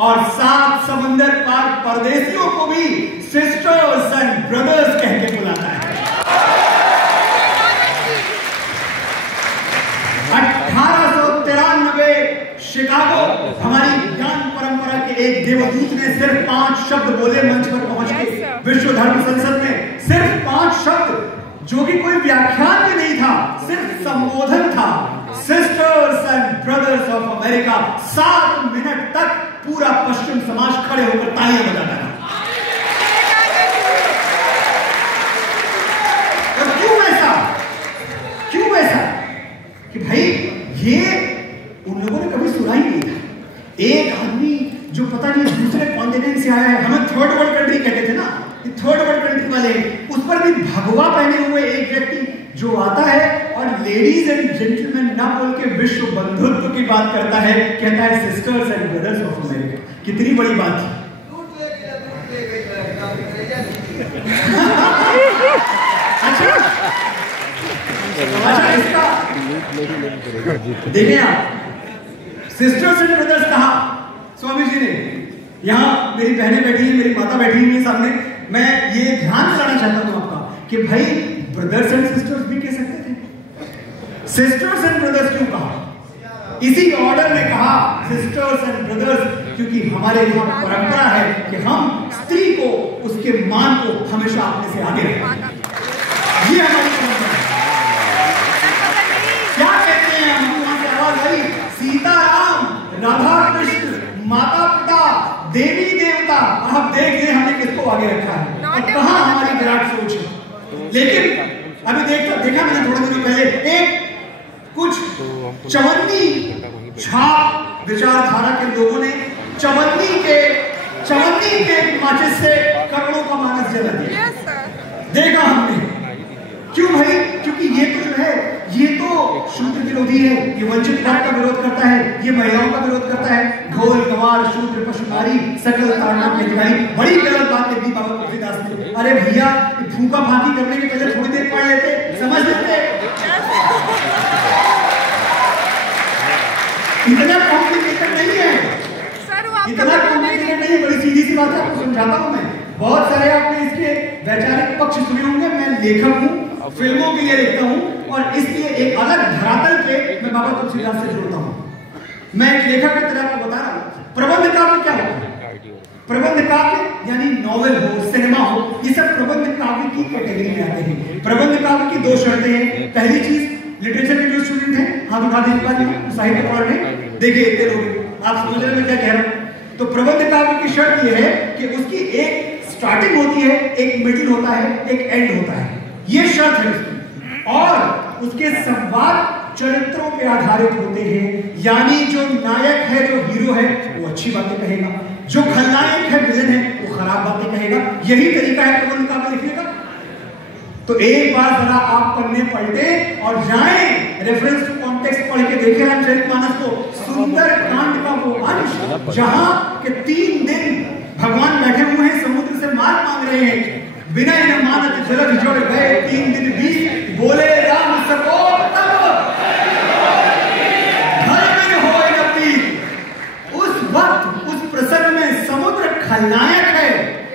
और 7 समंदर पार परदेशियों को भी सिस्टर्स एंड ब्रदर्स कह के बुलाता है। 1893 शिकागो, हमारी ज्ञान परंपरा के एक देवदूत ने सिर्फ 5 शब्द बोले मंच पर पहुंच के विश्व धर्म संसद में। सिर्फ 5 शब्द, जो कि कोई व्याख्यान भी नहीं था, सिर्फ संबोधन था। Sisters and brothers of America. 7 minute तक पूरा पश्चिम समाज खड़े होकर तालियां बजाता रहा। और क्यों ऐसा कि भाई ये उन लोगों ने कभी सुना ही नहीं था। एक आदमी जो पता नहीं दूसरे कॉन्टिनेंट से आया है, हमें थर्ड वर्ल्ड कंट्री कहते थे ना, ये थर्ड वर्ल्ड कंट्री वाले, उस पर भी भगवा पहने हुए एक व्यक्ति जो आता है और लेडीज एंड जेंटलमैन ना बोल के विश्व बंधुत्व की बात करता है, कहता है sisters and brothers of America. कितनी बड़ी बात थी। अच्छा इसका देखिए आप, सिस्टर्स एंड ब्रदर्स कहा स्वामी जी ने। यहां मेरी बहनें बैठी हैं, मेरी माता बैठी हुई है सामने। मैं ये ध्यान दिलाना चाहता हूं आपका कि भाई ब्रदर्स एंड सिस्टर्स भी कह सकते थे। सिस्टर्स एंड ब्रदर्स क्यों कहा? इसी ऑर्डर में कहा सिस्टर्स एंड ब्रदर्स, क्योंकि हमारे यहाँ परंपरा है कि हम स्त्री को उसके मान को हमेशा अपने से आगे रखें। ये हमारी परंपरा है। क्या कहते हैं हम? वहां से आवाज आई, सीताराम, राधा कृष्ण, माता पिता, देवी देवता। आप देख लें हमने किसको आगे रखा है और कहां हमारी विराट सोच है। लेकिन अभी देखा मैंने थोड़े दिनों पहले एक कुछ चवन्नी छाप विचारधारा के लोगों ने चवन्नी के माचिस से करोड़ों का मानस जला दिया। देखा हमने। क्यों भाई? क्योंकि ये तो जो है, ये तो शूद्र विरोधी है, ये वंचित वर्ग का विरोध करता है, ये महिलाओं का विरोध करता है। घोर गंवार शूद्र पशु नारी सकल ताड़ना के दिखाई। बड़ी गलत बात लिखी बाबा तुलसीदास ने। अरे भैया, भूखा भागी करने के पहले थोड़ी देर पढ़ लेते, समझ लेते। इतना कॉम्प्लिकेटेड नहीं है, इतना कॉम्प्लिकेटेड नहीं है, बड़ी सीधी सी बात है, आपको समझाता हूं मैं। बहुत सारे आपने इसके वैचारिक पक्ष सुने होंगे, मैं लेखक हूं, फिल्मों के लिए लिखता हूं, और इसलिए एक अलग धरातल पे मैं बाबा तुलसीदास से जुड़ता हूं। मैं एक लेखक की तरह आपको बता रहा हूं। प्रबंध काव्य क्या होता है? प्रबंध काव्य यानी नॉवेल हो, सिनेमा हो, ये सब प्रबंध काव्य की कैटेगरी में आते हैं। प्रबंध काव्य की दो शर्तें हैं। पहली चीज, लिटरेचर के जो स्टूडेंट हैं हाथ उठा दें, साहित्य पढ़ रहे हैं, देखिए इतने लोग, आप समझ रहे हैं मैं क्या कह रहा हूं। तो प्रबंध काव्य की शर्त यह है कि उसकी एक स्टार्टिंग होती है, एक मिडिल होता है, एक एंड होता है, ये शर्त है उसकी। और उसके संवाद चरित्रों पे आधारित होते हैं, यानी जो नायक है, जो हीरो है, वो अच्छी बातें कहेगा, जो खलनायक है, विलेन है, वो खराब बातें कहेगा। यही तरीका है प्रबंध काव्य लिखने का। तो एक बार जरा आप पन्ने पलटे और जाएं, रेफरेंस टू कॉन्टेक्स्ट पढ़ के देखें रामचरितमानस को। सुंदर कांड का वो अंश जहां के 3 दिन भगवान बैठे हुए हैं, समुद्र से मार मांग रहे हैं, बिना न मानत जलद जोड़ गए 3 दिन बीत, बोले राम सकोप तब धर्म होए न पीत। उस वक्त, उस प्रसंग में समुद्र खलनायक है,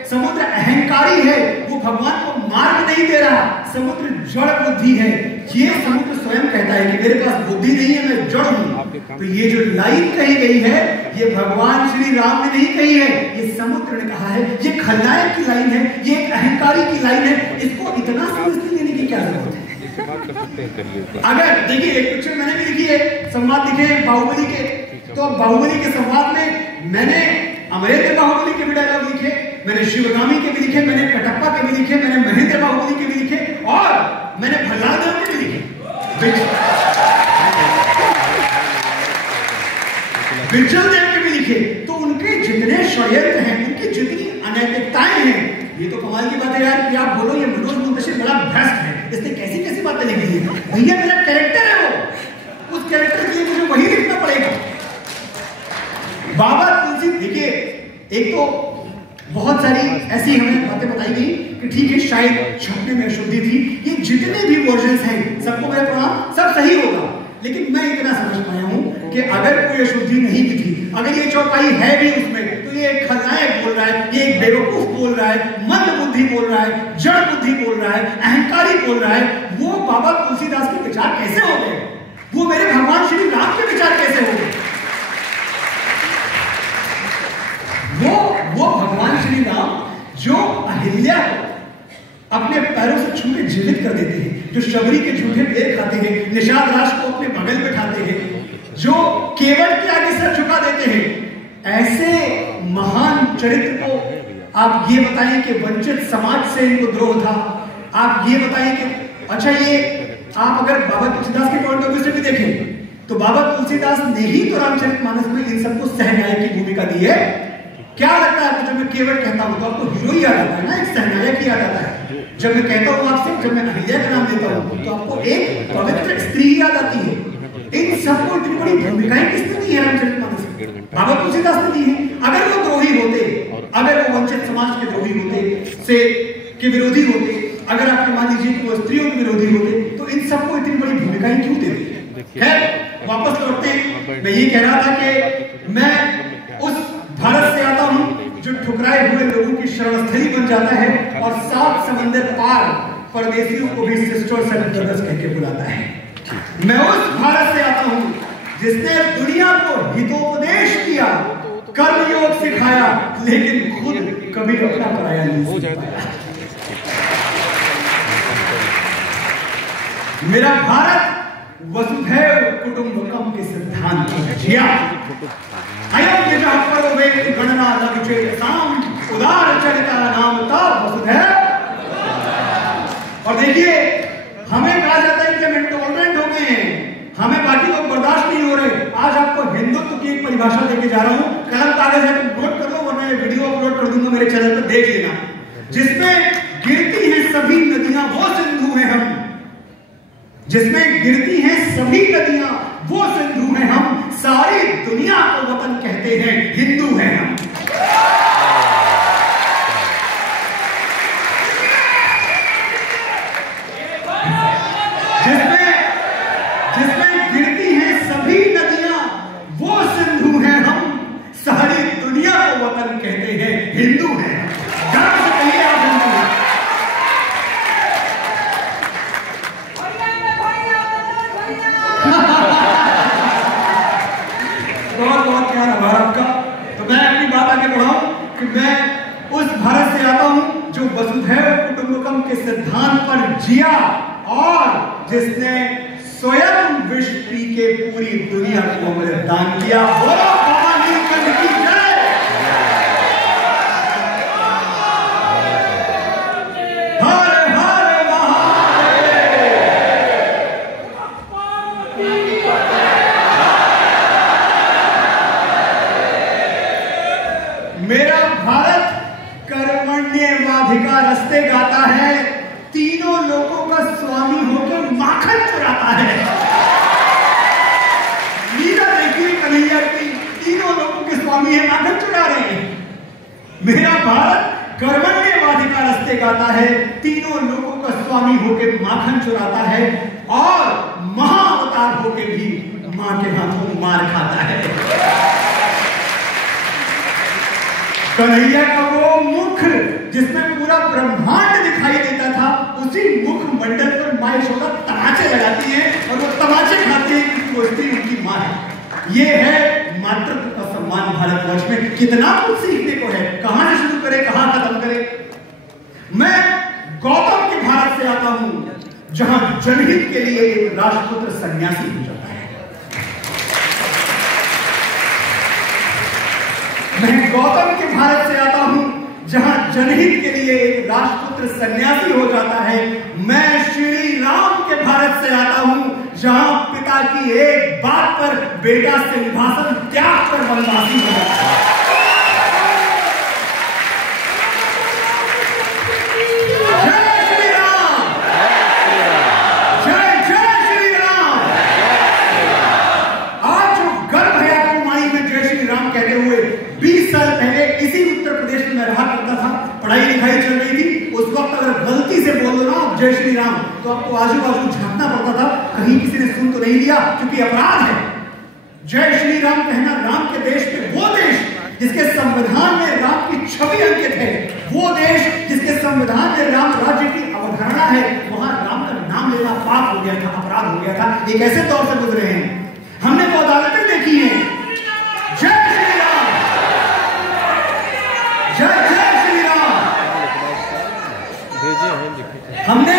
समुद्र अहंकारी है, वो भगवान को मार्ग नहीं दे रहा, समुद्र जड़ बुद्धि है। ये समुद्र स्वयं कहता है कि मेरे पास बुद्धि नहीं है, मैं जड़ हूं। तो ये जो लाइन कही गई है, ये भगवान श्री राम ने नहीं कही है, ये समुद्र ने कहा है। ये खलनायक की लाइन है, ये एक अहंकारी की लाइन है। इसको इतना सीरियसली लेने की क्या जरूरत है? अगर देखिए, एक पिक्चर मैंने भी लिखी है, संवाद लिखे बाहुबली के, तो बाहुबली के संवाद में मैंने अमरेंद्र बाहुबली के भी डायलॉग लिखे, मैंने शिवगामी के भी लिखे, मैंने कटप्पा के भी लिखे, मैंने महेंद्र बाहुबली के भी लिखे, और मैंने भल्लाल देव के भी लिखे, बिरजल देव के भी लिखे। तो उनके जितने षड्यंत्र हैं, उनकी जितनी अनैतिकताएं हैं, ये तो कमाल की बात है यार कि आप बोलो ये मनोज मुंतशिर बड़ा भ्रष्ट है, इसने कैसी कैसी बातें लिखी है। भैया मेरा कैरेक्टर है वो, उस कैरेक्टर के लिए मुझे वही लिखना पड़ेगा। बाबा तुलसी, देखिए एक तो बहुत सारी ऐसी हमें बातें बताई गई कि ठीक है शायद छपने में अशुद्धि थी, ये जितने भी वर्जन्स हैं सबको मैं प्रणाम, सब सही होगा। लेकिन मैं इतना समझ पाया हूं कि अगर कोई अशुद्धि नहीं भी थी, अगर ये चौपाई है भी उसमें, तो ये एक खलनायक बोल रहा है, ये एक बेवकूफ बोल रहा है, मंद बुद्धि बोल रहा है, जड़ बुद्धि बोल रहा है, अहंकारी बोल रहा है। वो बाबा तुलसीदास के विचार कैसे हो गए? वो मेरे भगवान श्री राम के विचार कैसे हो गए? वो भगवान श्री राम जो अहिल्या को अपने पैरों से छू के जीवित कर देते हैं, जो शबरी के झूठे पेड़ खाते हैं, निषाद राज को अपने बगल बैठाते हैं, जो केवल के आगे सर झुका देते हैं, ऐसे महान चरित्र को आप ये बताइए कि वंचित समाज से इनको द्रोह था। आप ये बताइए कि अच्छा, ये आप अगर बाबा तुलसीदास के पॉइंट ऑफ व्यू से भी देखें तो बाबा तुलसीदास ने ही तो रामचरितमानस में इन सबको सहनायक की भूमिका दी है। क्या लगता है आपको जब मैं केवल कहता हूं तो आपको हीरो ही याद आता है ना, एक सहनायक ही याद आता है। जब मैं कहता हूं आपसे, जब मैं अहिल्या का नाम लेता हूं तो आपको एक पवित्र स्त्री याद आती है। इन सबको इतनी बड़ी भूमिकाएं किसने दी है रामचरितमानस में? बाबा तुलसीदास ने दी है। अगर वो द्रोही होते, अगर वो वंचित समाज के द्रोही होते, से के विरोधी होते, अगर आपके मान लीजिए कि वो स्त्रियों के विरोधी होते, तो इन सबको इतनी बड़ी भूमिकाएं क्यों देते? खैर वापस लौटते हैं। मैं ये कह रहा था कि मैं उस भारत से आता हूं जो ठुकराए हुए लोगों की शरणस्थली बन जाता है और 7 समंदर पार परदेशियों को भी सिस्टर एंड ब्रदर्स कह के बुलाता है। मैं उस भारत से आता हूं जिसने दुनिया को हितोपदेश किया, कर्म योग सिखाया, लेकिन खुद कभी अपना पराया नहीं सिखाया। मेरा भारत वसुधैव कुटुंबकम के सिद्धांत को जिया। अयोध्या जहाँ पर वे गणना लग साम उदार चरिता नाम ता वसुधैव। और देखिए हमें कहा जाता है कि हम इंटॉलरेंट हो गए हैं, हमें बाकी लोग बर्दाश्त नहीं हो रहे। आज आपको हिंदुत्व की एक परिभाषा देके जा रहा हूं, कलम कागज है तो नोट कर लो, वरना ये वीडियो अपलोड कर दूंगा मेरे चैनल पर, देख लेना। जिसमें गिरती हैं सभी नदियां वो सिंधु हैं हम, जिसमें गिरती हैं सभी नदियां वो सिंधु हैं हम, सारी दुनिया को वतन कहते हैं, हिंदू हैं हम। जिसमें गिरती हैं सभी नदियां वो वतन कहते हैं, हिंदू हैं। गर्व से कहिए आप हिंदू हैं। बहुत बहुत प्यार है भारत का। तो मैं अपनी बात आगे बढ़ाऊं कि मैं उस भारत से आता हूं जो वसुधैव कुटुंबकम के सिद्धांत पर जिया और जिसने स्वयं विष पी के पूरी दुनिया को दान किया। बोलो बाबा नीलकंठ की जय। हर हर महादेव। मेरा भारत कर्मण्येवाधिकारस्ते गाता है, तीनों लोगों का स्वामी होकर माखन चुराता है। लीला देखिए कन्हैया की, तीनों लोगों के स्वामी है, माखन चुरा रहे हैं। मेरा भारत कर्मण्येवाधिकारस्ते गाता है, तीनों लोगों का स्वामी होकर माखन चुराता है और महाअवतार होकर भी मां के हाथों मार खाता है। कन्हैया का वो मुख जिसमें पूरा ब्रह्मांड दिखाई देता था, उसी मुख मंडल पर मां यशोदा तमाचे लगाती है और वो तमाचे खाती है कि वो स्त्री उनकी मां है। ये है मातृत्व का सम्मान भारतवर्ष में। कितना कुछ सीखने को है, कहां से शुरू करें कहां खत्म करें। मैं गौतम के भारत से आता हूं जहां जनहित के लिए एक राष्ट्रपुत्र सन्यासी हो जाता है। मैं गौतम के भारत से आता हूं जहां जनहित के लिए एक राष्ट्रपुत्र सन्यासी हो जाता है। मैं श्री राम के भारत से आता हूं जहां पिता की एक बात पर बेटा सिंहासन त्याग कर वनवासी हो जाता है। जय श्री राम, जय जय श्री राम। आज जो गर्व है आपकी वाणी में जय श्री राम कहते हुए, 20 साल पहले इसी उत्तर प्रदेश में मैं रहा करता था, पढ़ाई लिखाई चल रही थी। उस वक्त अगर गलती से बोल दो ना आप जय श्री राम, तो आपको आजू बाजू झांकना पड़ता था, कहीं किसी ने सुन तो नहीं लिया, क्योंकि अपराध है। जय श्री राम कहना राम के देश में, वो देश जिसके संविधान में राम की छवि अंकित है, वो देश जिसके संविधान में राम राज्य की अवधारणा है, वहां राम का नाम लेना पाप हो गया था, अपराध हो गया था। एक ऐसे दौर से गुजरे हैं, हमने वो अदालतें देखी हैं। जय श्री राम, जय जय श्री राम। हमने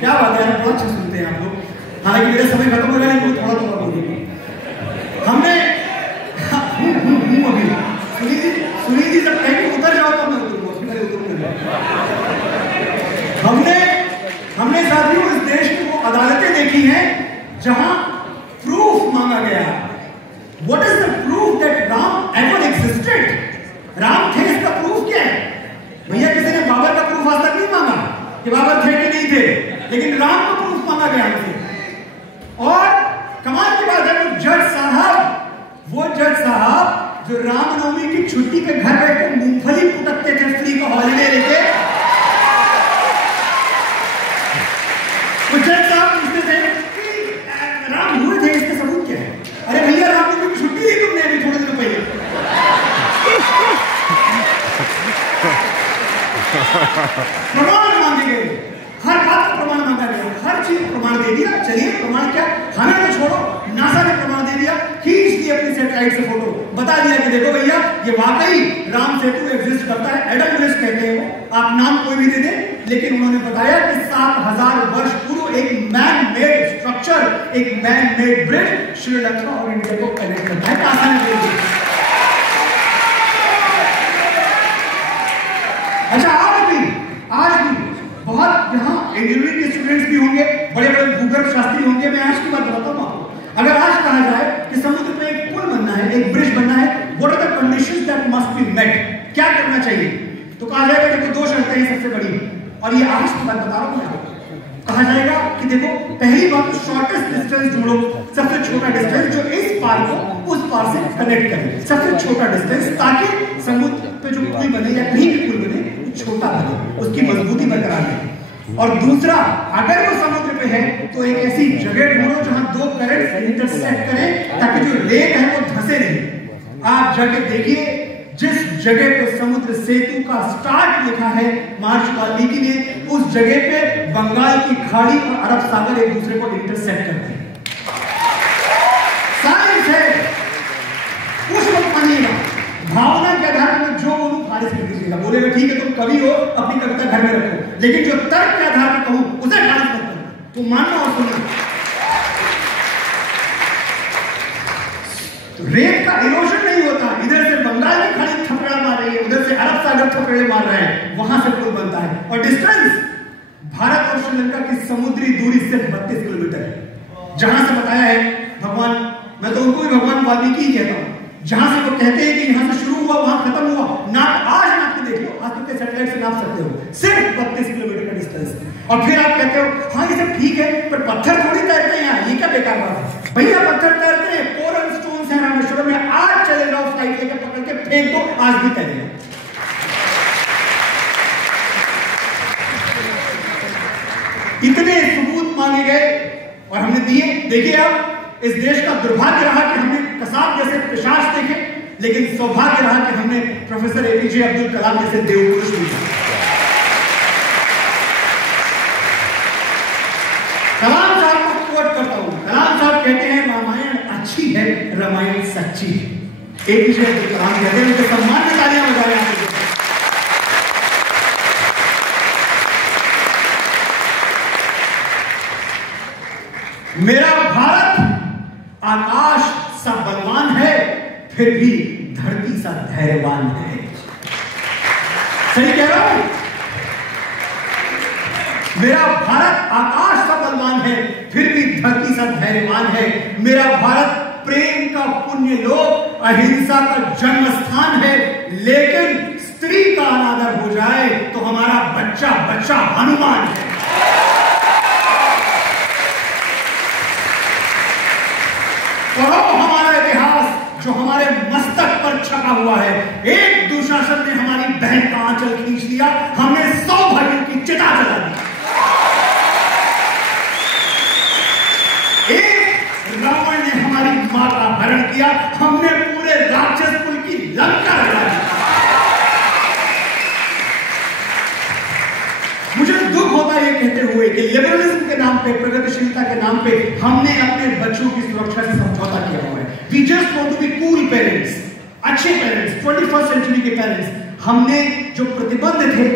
क्या बात है, बहुत अच्छा सुनते हैं आप लोग। हालांकि मेरा समय खत्म हो गया, लेकिन थोड़ा थोड़ा बोलेंगे। हमने अभी सुनील जी जब कहेंगे उतर जाओ तो मैं उतरूंगा। हमने साथियों इस देश की वो अदालतें देखी हैं जहां प्रूफ मांगा गया। What is the proof that Ram ever existed? Ram थे, इसका प्रूफ क्या है? भैया किसी ने बाबर का प्रूफ आज तक नहीं मांगा कि बाबर थे कि नहीं थे, लेकिन राम का प्रूफ मांगा गया हमसे। और कमाल की बात है, वो जज साहब जो रामनवमी की छुट्टी पे घर बैठे मूंगफली पुटकते थे फ्री का हॉलिडे लेके, वो जज साहब पूछते थे कि राम हुए थे, इसके सबूत क्या है? अरे भैया रामनवमी की छुट्टी दी तुमने अभी थोड़े दिन पहले। प्रमाण मांगे गए, हर बात का प्रमाण मांगा गया, हर चीज प्रमाण दे दिया। चलिए प्रमाण क्या, हमें तो छोड़ो, नासा ने प्रमाण दे दिया, खींच दी अपनी सैटेलाइट से फोटो, बता दिया कि देखो भैया ये वाकई राम सेतु एग्जिस्ट करता है। एडम ब्रिज कहते हैं वो, आप नाम कोई भी दे दें, लेकिन उन्होंने बताया कि 7000 वर्ष पूर्व एक मैन मेड स्ट्रक्चर, एक मैन मेड ब्रिज श्रीलंका और इंडिया को कनेक्ट करता है। आसानी। अच्छा, आज भी बहुत यहाँ इंजीनियरिंग के स्टूडेंट्स भी होंगे, बड़े बड़े भूगर्भ शास्त्री होंगे। मैं आज की बात बताता हूँ आपको। अगर आज कहा जाए कि समुद्र पे एक पुल बनना है, एक ब्रिज बनना है, what are the conditions that must be met, क्या करना चाहिए? तो कहा जाएगा देखो 2 शर्तें हैं सबसे बड़ी, और ये आज की बात बता रहा हूँ मैं। कहा जाएगा कि देखो पहली बात तो शॉर्टेस्ट डिस्टेंस ढूंढो, सबसे छोटा डिस्टेंस जो इस पार को उस पार से कनेक्ट करे, सबसे छोटा डिस्टेंस, ताकि समुद्र पे जो पुल बने या कहीं भी पुल बने छोटा बने, उसकी मजबूती बरकरार रहे। और दूसरा, अगर वो समुद्र पे है तो एक ऐसी जगह ढूंढो जहां दो करंट इंटरसेक्ट करें ताकि जो रेत है वो धंसे नहीं। आप जाके देखिए, जिस जगह पे समुद्र सेतु का स्टार्ट लिखा है महर्षि वाल्मीकि ने, उस जगह पे बंगाल की खाड़ी और अरब सागर एक दूसरे को इंटरसेक्ट करते हैं। साइंस है, कुछ मत मानिएगा। भावना के आधार पर जो बोलूं खारिज कर दीजिएगा, बोलेगा ठीक है तुम कवि हो, अपनी कविता घर में रखो, लेकिन जो तर्क के आधार पर कहूं उसे खारिज मत करो, तो मानना और सुनना। तो रेत का इरोजन नहीं होता, इधर से बंगाल की खाड़ी थपड़ा मार रही है, उधर से अरब सागर थपड़े मार रहे हैं, वहां से पुल बनता है। और डिस्टेंस भारत और श्रीलंका की समुद्री दूरी सिर्फ 32 किलोमीटर है। जहां से बताया है भगवान, मैं तो उनको भी भगवान वाल्मीकि ही कहता हूं, जहां से वो कहते हैं कि यहां से शुरू हुआ वहां खत्म हुआ, नाप आज नाप के देख लो, आज तक के सैटेलाइट से नाप सकते हो, सिर्फ 32 किलोमीटर का डिस्टेंस। और फिर आप कहते हो हाँ ये सब ठीक है, पर पत्थर थोड़ी तैरते हैं यार, ये क्या बेकार बात है। भैया पत्थर तैरते हैं, कोरल स्टोन्स हैं रामेश्वरम में, आज चले जाओ फ्लाइट लेकर पकड़ के फेंक दो, आज भी तैरेगा। इतने सबूत मांगे गए और हमने दिए। देखिए आप, इस देश का दुर्भाग्य रहा कि हमने कसाब जैसे पिशाच देखे, लेकिन सौभाग्य रहा कि हमने प्रोफेसर एपीजे अब्दुल कलाम जैसे देवपुरुष देखे। कलाम साहब को कोट करता हूं, कलाम साहब कहते हैं रामायण अच्छी है, रामायण सच्ची है। एपीजे अब्दुल कलाम कहते हैं, उनके सम्मान में तालियां बजाएं आप। मेरा भारत आकाश सा बलवान है, फिर भी धरती सा धैर्यवान है। सही कह रहा हूं? मेरा भारत आकाश सा बलवान है, फिर भी धरती सा धैर्यवान है। मेरा भारत प्रेम का पुण्य लोक, अहिंसा का जन्म स्थान है, लेकिन स्त्री का अनादर हो जाए तो हमारा बच्चा बच्चा हनुमान है। पढ़ो हमारा इतिहास जो हमारे मस्तक पर छपा हुआ है। एक दुशासन ने हमारी बहन का आंचल खींच लिया, हमने 100 भाइयों की चिता जला दी। एक रावण ने हमारी मां का हरण किया, हमने पूरे राक्षस कुल की लंका जला दी। मुझे दुख होता है ये कहते हुए कि लिबरलिज्म के नाम पे, प्रगतिशीलता के नाम पे हमने अपने बच्चों की सुरक्षा से समझौता किया हुआ है। We just want to be cool parents, अच्छे पेरेंट्स, 21st सेंचुरी के पेरेंट्स। हमने जो प्रतिबंध थे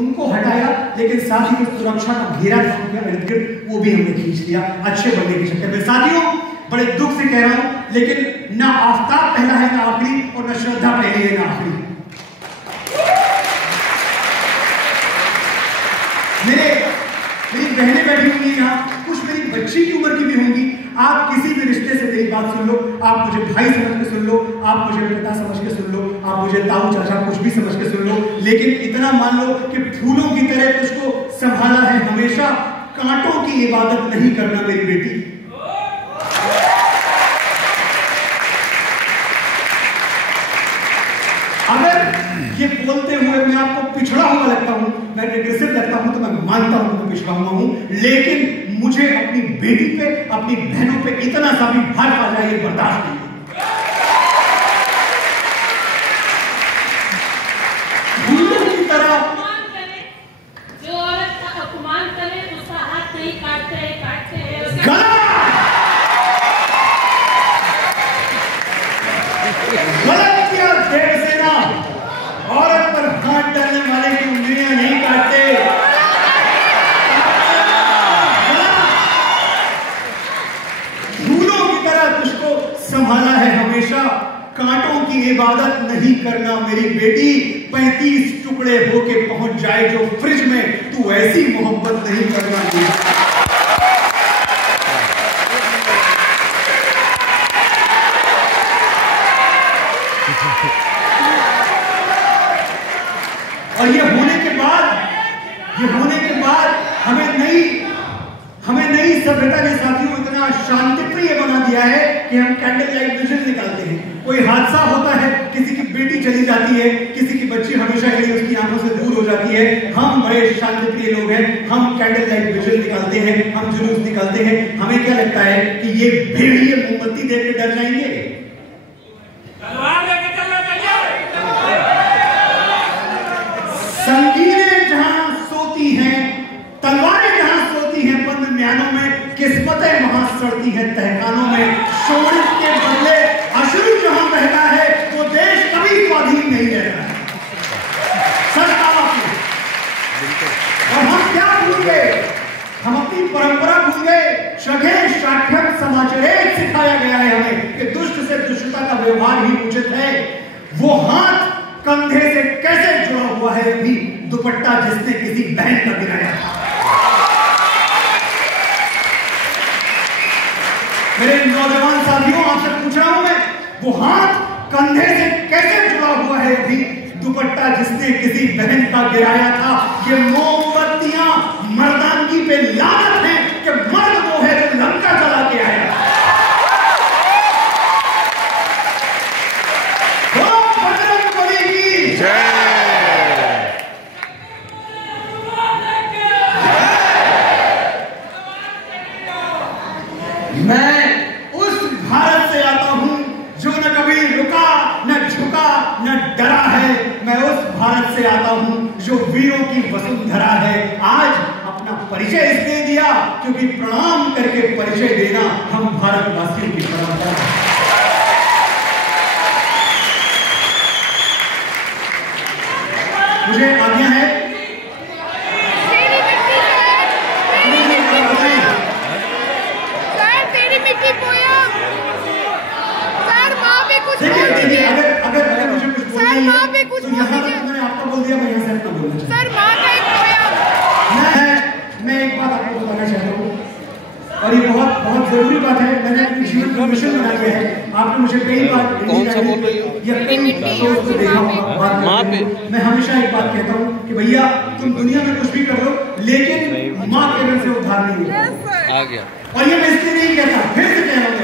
उनको हटाया, लेकिन साथ ही सुरक्षा का घेरा था उनके इर्द गिर्द, वो भी हमने खींच लिया अच्छे बनने के चक्कर में। साथियों, बड़े दुख से कह रहा हूं, लेकिन ना आफ्ताब पहला है ना आखिरी, और ना श्रद्धा पहली है ना आखिरी। मेरी बहनें बैठी होंगी यहाँ, कुछ मेरी बच्ची की उम्र की भी होंगी। आप किसी भी रिश्ते से मेरी बात सुन लो, आप मुझे भाई समझ के सुन लो, आप मुझे पिता समझ के सुन लो, आप मुझे ताऊ चाचा कुछ भी समझ के सुन लो, लेकिन इतना मान लो कि फूलों की तरह तुझको संभाला है हमेशा, कांटों की इबादत नहीं करना मेरी बेटी। अगर ये बोलते हुए मैं आपको पिछड़ा हुआ लगता हूं, मैं रिग्रेसिव लगता हूं, तो मैं मानता हूं कि मैं पिछड़ा हुआ हूं, लेकिन मुझे अपनी बेटी पे, अपनी बहनों पे इतना सा भी भार पा जाए ये बर्दाश्त नहीं। फूलों की तरह जो औरत का अपमान करे उसका हाथ नहीं काटते हैं। गलत किया देवसेना, औरत पर हाथ डालने वाले की उंगलियां नहीं काटते। फूलों की तरह तुझको संभाला है हमेशा, कांटों की इबादत नहीं करना मेरी बेटी। 35 टुकड़े होके पहुंच जाए जो फ्रिज में, तू ऐसी मोहब्बत नहीं करना मेरी। और ये होने के बाद हमें नई सभ्यता के साथियों इतना शांतिप्रिय कल्चर ये बना दिया है कि हम कैंडल लाइट विजुअल निकालते हैं। कोई हादसा होता है, किसी की बेटी चली जाती है, किसी की बच्ची हमेशा के लिए उसकी आंखों से दूर हो जाती है, हम बड़े शांति प्रिय लोग हैं, हम कैंडल लाइट विजुअल निकालते हैं, हम जुलूस निकालते हैं। हमें क्या लगता है कि ये भेड़िए मोमबत्ती देख के डर जाएंगे? संगीनें जहां सोती हैं, तलवारें जहां सोती हैं बंद म्यानों में, किस्मतें वहां सड़ती हैं तहखानों में। शोणित के बदले अश्रु जहां बहता है, वो देश कभी स्वाधीन नहीं रहता है। सच कहा आपने। और हम क्या भूल गए? हम अपनी परंपरा भूल गए। शघे शाठ्यम समाचरेत सिखाया गया है हमें कि दुष्ट से दुष्टता का व्यवहार ही उचित है। वो हाथ कंधे से कैसे जुड़ा हुआ है अभी, दुपट्टा जिसने किसी बहन का गिराया था। मेरे नौजवान साथियों, आपसे पूछ रहा हूं मैं, वो हाथ कंधे से कैसे जुड़ा हुआ है अभी, दुपट्टा जिसने किसी बहन का गिराया था। ये मोमबत्तियां मर्दानगी पे लानत है कि मर्द वो है जो लंका जला के आया। बजरंगबली की जय। मैं उस भारत से आता हूं जो न कभी रुका, न झुका, न डरा है। मैं उस भारत से आता हूं जो वीरों की वसुंधरा है। आज अपना परिचय इसलिए दिया क्योंकि प्रणाम करके परिचय देना हम भारतवासियों की परंपरा है। मुझे आज्ञा है, अगर मुझे कुछ बोलना है तो यहाँ तक मैंने आपका बोल दिया, मैं यहाँ से अपना बोलना चाहता हूँ। मैं एक बात आपको बताना चाहता हूँ और ये बहुत बहुत जरूरी बात है। मैंने अपनी जीवन का मिशन बना लिया है। आपने मुझे कई बार मैं हमेशा एक बात कहता हूँ कि भैया तुम दुनिया में कुछ भी कर लो लेकिन माँ के घर से उधार नहीं होगा। और ये मैं इसलिए नहीं कहता, फिर से कह रहा हूँ,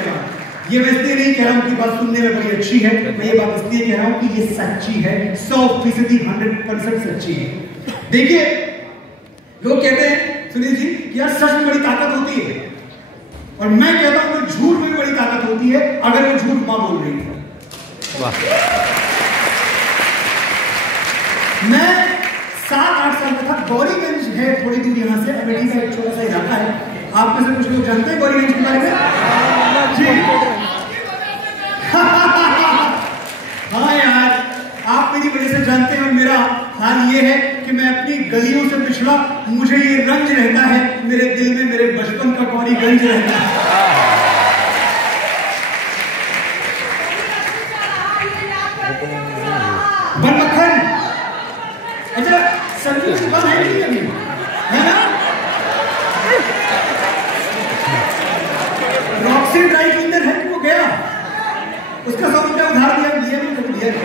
ये मैं इसलिए नहीं कह रहा हूं कि बात सुनने में बड़ी अच्छी है, मैं ये बात इसलिए कह रहा हूं कि ये सच्ची है, 100% 100% सच्ची है। देखिए लोग कहते हैं सुनील जी कि यार सच में बड़ी ताकत होती है, और मैं कहता हूं कि झूठ में भी बड़ी ताकत होती है अगर वो झूठ मां बोल रही है। मैं 7-8 साल का था, गौरीगंज है थोड़ी दूर यहाँ से, अमेठी का एक छोटा सा इलाका है। आप में से कुछ लोग जानते हैं गौरीगंज के बारे में? जी हाँ यार, आप मेरी वजह से जानते हैं। और मेरा हाल ये है कि मैं अपनी गलियों से पिछड़ा, मुझे ये रंज रहता है मेरे दिल में, मेरे बचपन का गौरीगंज रहता है। बनमक्खन अच्छा सर्विस की बात है नहीं अभी, है ना? रॉक्सी ड्राई क्लीनर है कि वो गया, उसका 100 रुपया उधार दिया, दिया नहीं कभी दिया नहीं।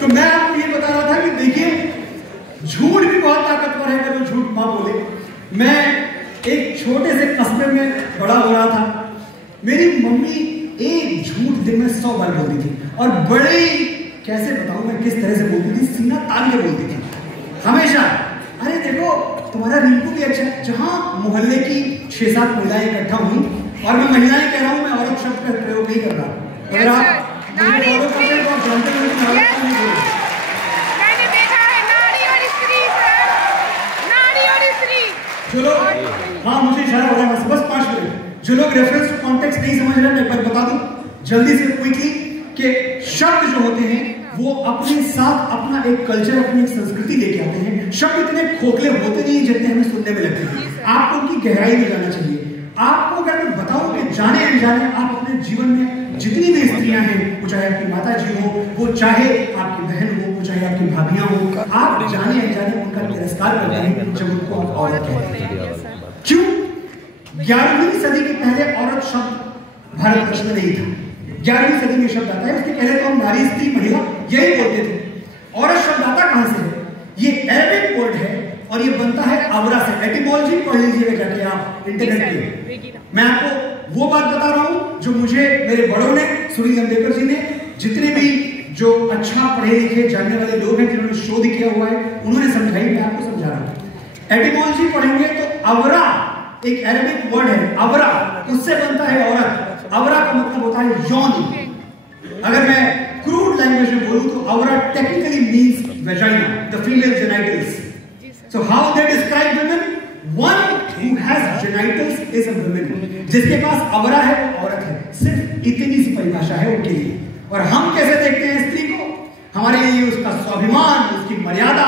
तो मैं आपको ये बता रहा था कि देखिए झूठ भी बहुत ताकतवर है अगर वो झूठ मां बोले। मैं एक छोटे से कस्बे में बड़ा हो रहा था। मेरी मम्मी एक झूठ दिन में 100 बार बोलती थी, और बड़े कैसे बताऊं मैं किस तरह से बोलती थी, सीना तान के बोलती थी हमेशा। अरे देखो तुम्हारा रिंकू भी अच्छा है। जहां मोहल्ले की 6-7 महिलाएं इकट्ठा हुई, और मैं महिलाएं कह रहा हूं, मैं औरत शब्द का प्रयोग नहीं कर रहा। अगर आप मैंने देखा है नारी और स्त्री, नारी और स्त्री। जो लोग, हाँ मुझे इशारा हो रहा है बस 5 मिनट। जो लोग रेफरेंस टू कॉन्टेक्स्ट नहीं समझ रहे, मैं एक बार बता दूं जल्दी से क्विकली कि शब्द जो होते हैं वो अपने साथ अपना एक कल्चर, अपनी एक संस्कृति लेके आते हैं। शब्द इतने खोखले होते नहीं जितने हमें सुनने में लगते हैं। आपको उनकी गहराई में जाना चाहिए। आपको अगर मैं बताऊं कि जाने अनजाने आप अपने जीवन में जितनी भी स्त्रियां हैं, वो चाहे आपकी माता जी हो, वो चाहे आपकी बहन हो, वो चाहे आपकी भाभियां हो, आप जाने अनजाने उनका तिरस्कार करते हैं जब उनको आप औरत कहते हैं। क्यों? 11वीं सदी के पहले औरत शब्द भारतवर्ष में नहीं था। 11वीं सदी में शब्द आता है, उसके पहले तो हम नारी, स्त्री, महिला यही बोलते थे। औरत शब्द आता कहां से है? ये अरबिक वर्ड है और ये बनता है अवरा से। एटिमोलॉजी पढ़ लीजिएगा जाके आप इंटरनेट पे। मैं आपको वो बात बता रहा हूं जो मुझे मेरे बड़ों ने, सुनील अंबेडकर जी ने, जितने भी जो अच्छा पढ़े लिखे जानने वाले लोग हैं जिन्होंने शोध किया हुआ है, उन्होंने समझाई, मैं आपको समझा रहा हूं। एटिमोलॉजी पढ़ेंगे तो अवरा एक अरेबिक वर्ड है, अवरा, उससे बनता है औरत। अवरा का मतलब होता है यौन। अगर मैं क्रूड लैंग्वेज में बोलूं तो अवरा technically means vagina, the female genitals. So how they describe women? One who has genitals is a woman. जिसके पास अवरा है वो औरत है। सिर्फ इतनी सी परिभाषा है उनके लिए। और हम कैसे देखते हैं स्त्री को? हमारे लिए उसका स्वाभिमान, उसकी मर्यादा,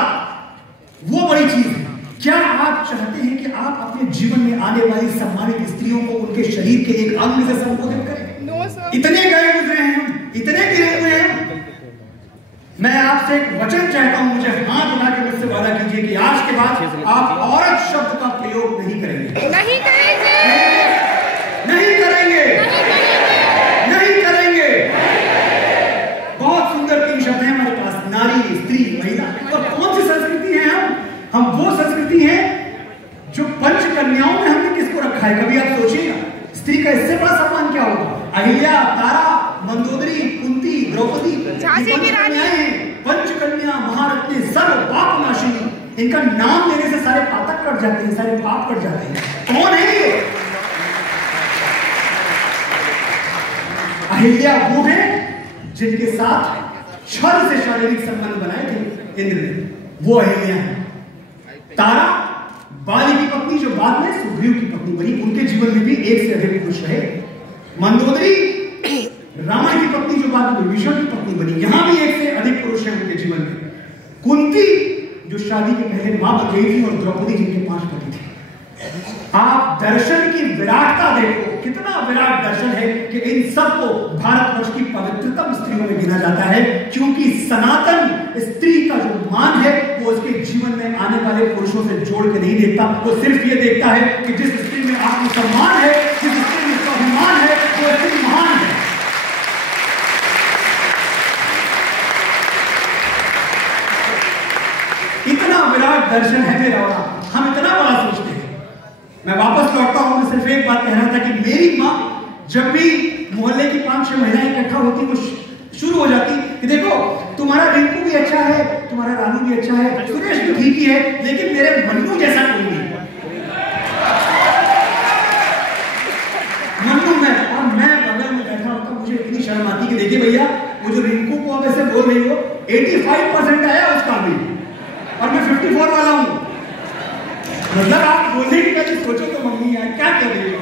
वो बड़ी चीज है। क्या आप चाहते हैं कि आप अपने जीवन में आने वाली सम्मानित स्त्रियों को उनके शरीर के एक अंग से संबोधित करें? No sir. इतने गए गुजरे हैं हम, इतने गिरे हुए हैं। मैं आपसे एक वचन चाहता हूं, मुझे हाथ उठा के मुझसे वादा कीजिए कि आज के बाद आप औरत शब्द का प्रयोग नहीं करेंगे। नहीं करेंगे, नहीं करेंगे, नहीं करेंगे। बहुत सुंदर 3 शब्द हैं हमारे पास, नारी, स्त्री, महिला। और कौन सी संस्कृति है हम वो संस्कृति है जो पंच कन्याओं में हमने किसको रखा है? कभी आप सोचिएगा, स्त्री का इससे बड़ा सम्मान क्या होगा? अहिल्या, तारा, मंदोदरी, कुंती, द्रौपदी, झांसी की रानी, पंचकन्या, महारत्ने, सर्व पापनाशिनी। इनका नाम लेने से सारे पातक कट जाते हैं, सारे पाप कट जाते हैं। कौन है ये? अहिल्या वो है जिनके साथ छल से शारीरिक संबंध बनाए थे इंद्र ने, वो अहिल्या है। तारा बाली की पत्नी जो बाद में सुग्रीव की पत्नी बनी, उनके जीवन में भी एक से अधिक पुरुष रहे। मंदोदरी रावण की पत्नी जो बाद में विभीषण की पत्नी बनी, यहां भी एक से अधिक पुरुष हैं उनके जीवन में। कुंती जो शादी के पहले मां बन गई थी, और द्रौपदी जिनके 5 पति थे। आप दर्शन की विराटता देखो, कितना विराट दर्शन है कि इन सबको भारतवर्ष की पवित्रतम स्त्रियों में गिना जाता है, क्योंकि सनातन स्त्री का जो मान है वो उसके जीवन में आने वाले पुरुषों से जोड़ के नहीं देखता। वो सिर्फ ये देखता है कि जिस स्त्री में आत्मसम्मान है, जिस स्त्री में स्वाभिमान है, वो स्त्री महान है। इतना विराट दर्शन है मेरा, और हम इतना बड़ा सोचते हैं। मैं वापस लौटता हूं, मैं सिर्फ एक बात कह रहा था कि मेरी माँ जब भी मोहल्ले की 5-6 महिलाएं इकट्ठा होती, वो शुरू हो जाती कि देखो तुम्हारा रिंकू भी अच्छा है, तुम्हारा रानू भी अच्छा है, सुरेश भी ठीक ही है, लेकिन मेरे मन्नू जैसा कोई नहीं। मन्नू में, और मैं बगल में बैठा होता, मुझे इतनी शर्म आती कि देखिए भैया, वो जो रिंकू को आप ऐसे बोल रही हो, 85% आया उसका भी, और मैं 54 वाला हूं। मतलब आप बोलने की पहले सोचो तो मम्मी यार क्या कर रही हो?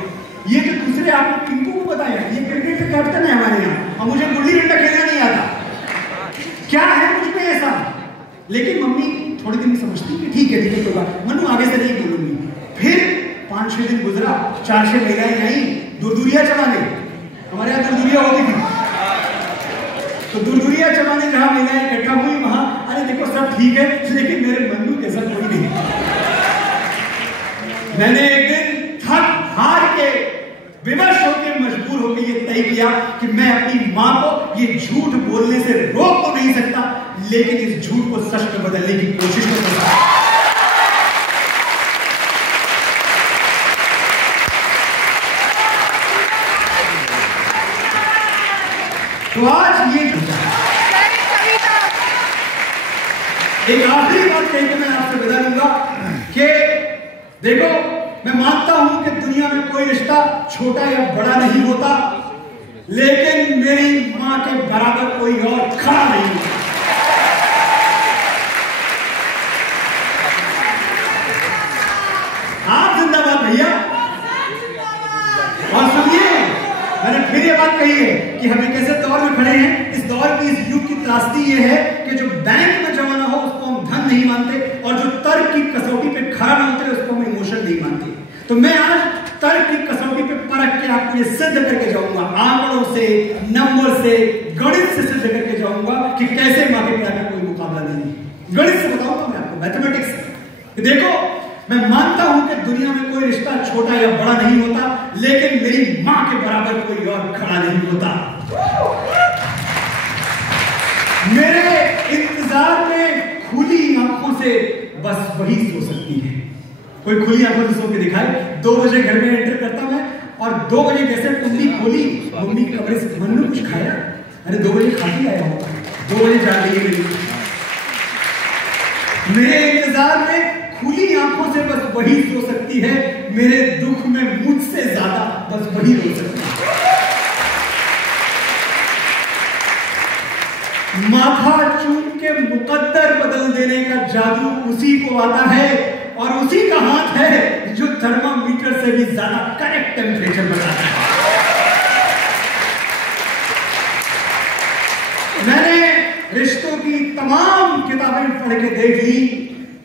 ये जो दूसरे आपने पिंकू को बताया, ये क्रिकेट का कैप्टन है हमारे यहाँ, और मुझे गुल्ली डंडा खेलना नहीं आता। क्या है मुझ में ऐसा? लेकिन मम्मी थोड़ी दिन समझती कि ठीक है कोई बात, मनु आगे से नहीं बोलूंगी। फिर 5-6 दिन गुजरा, 4-6 महिलाएं आई दूरदूरिया चलाने। हमारे यहाँ दूरदूरिया होती थी, तो दूरदूरिया चलाने जहां महिलाएं इकट्ठा हुई, वहां अरे देखो सब ठीक है, लेकिन मेरे मन्नू जैसा कोई नहीं। मैंने एक दिन थक हार के, विवश होकर, मजबूर होकर ये तय किया कि मैं अपनी मां को ये झूठ बोलने से रोक तो नहीं सकता, लेकिन इस झूठ को सच में बदलने की कोशिश कर सकता। तो आज ये एक आखिरी बात कहकर मैं आपसे विदा लूंगा कि देखो, मैं मानता हूं कि दुनिया में कोई रिश्ता छोटा या बड़ा नहीं होता, लेकिन मेरी मां के बराबर कोई और खड़ा नहीं होता। आप जिंदाबाद भैया। और सुनिए, मैंने फिर ये बात कही है कि हम एक ऐसे दौर में खड़े हैं, इस दौर की, इस युग की त्रासदी ये है कि जो बैंक में जमा ना हो उसको हम धन नहीं मानते, और जो तर्क की कसौटी पे खड़ा ना उतरे उसको हम इमोशन नहीं मानते। तो मैं आज तर्क की कसौटी पे परख के आपको ये सिद्ध करके जाऊंगा, आंकड़ों से, नंबर से, गणित से सिद्ध करके जाऊंगा कि कैसे मां के प्यार का कोई मुकाबला नहीं। गणित से बताऊंगा मैं आपको, मैथमेटिक्स। देखो, मैं मानता हूं कि दुनिया में कोई रिश्ता छोटा या बड़ा नहीं होता, लेकिन मेरी मां के बराबर कोई और खड़ा नहीं होता। मेरे इंतजार में खुली आंखों से बस वही सो सकती है। कोई खुली आंखों से सो के दिखाए। 2 बजे घर में एंटर करता मैं और 2 बजे जैसे कुंडी खोली, मम्मी के कमरे से मन्नू कुछ खाया? अरे 2 बजे खाती आया हूँ, 2 बजे जा रही है मेरे इंतजार में। खुली आंखों से बस वही सो सकती है, मेरे दुख में मुझसे ज्यादा बस वही रो सकती है। माथा चूम के मुकद्दर बदल देने का जादू उसी को आता है और उसी का हाथ है जो थर्मामीटर से भी ज्यादा करेक्ट टेम्परेचर बताता है। मैंने रिश्तों की तमाम किताबें पढ़ के देख ली।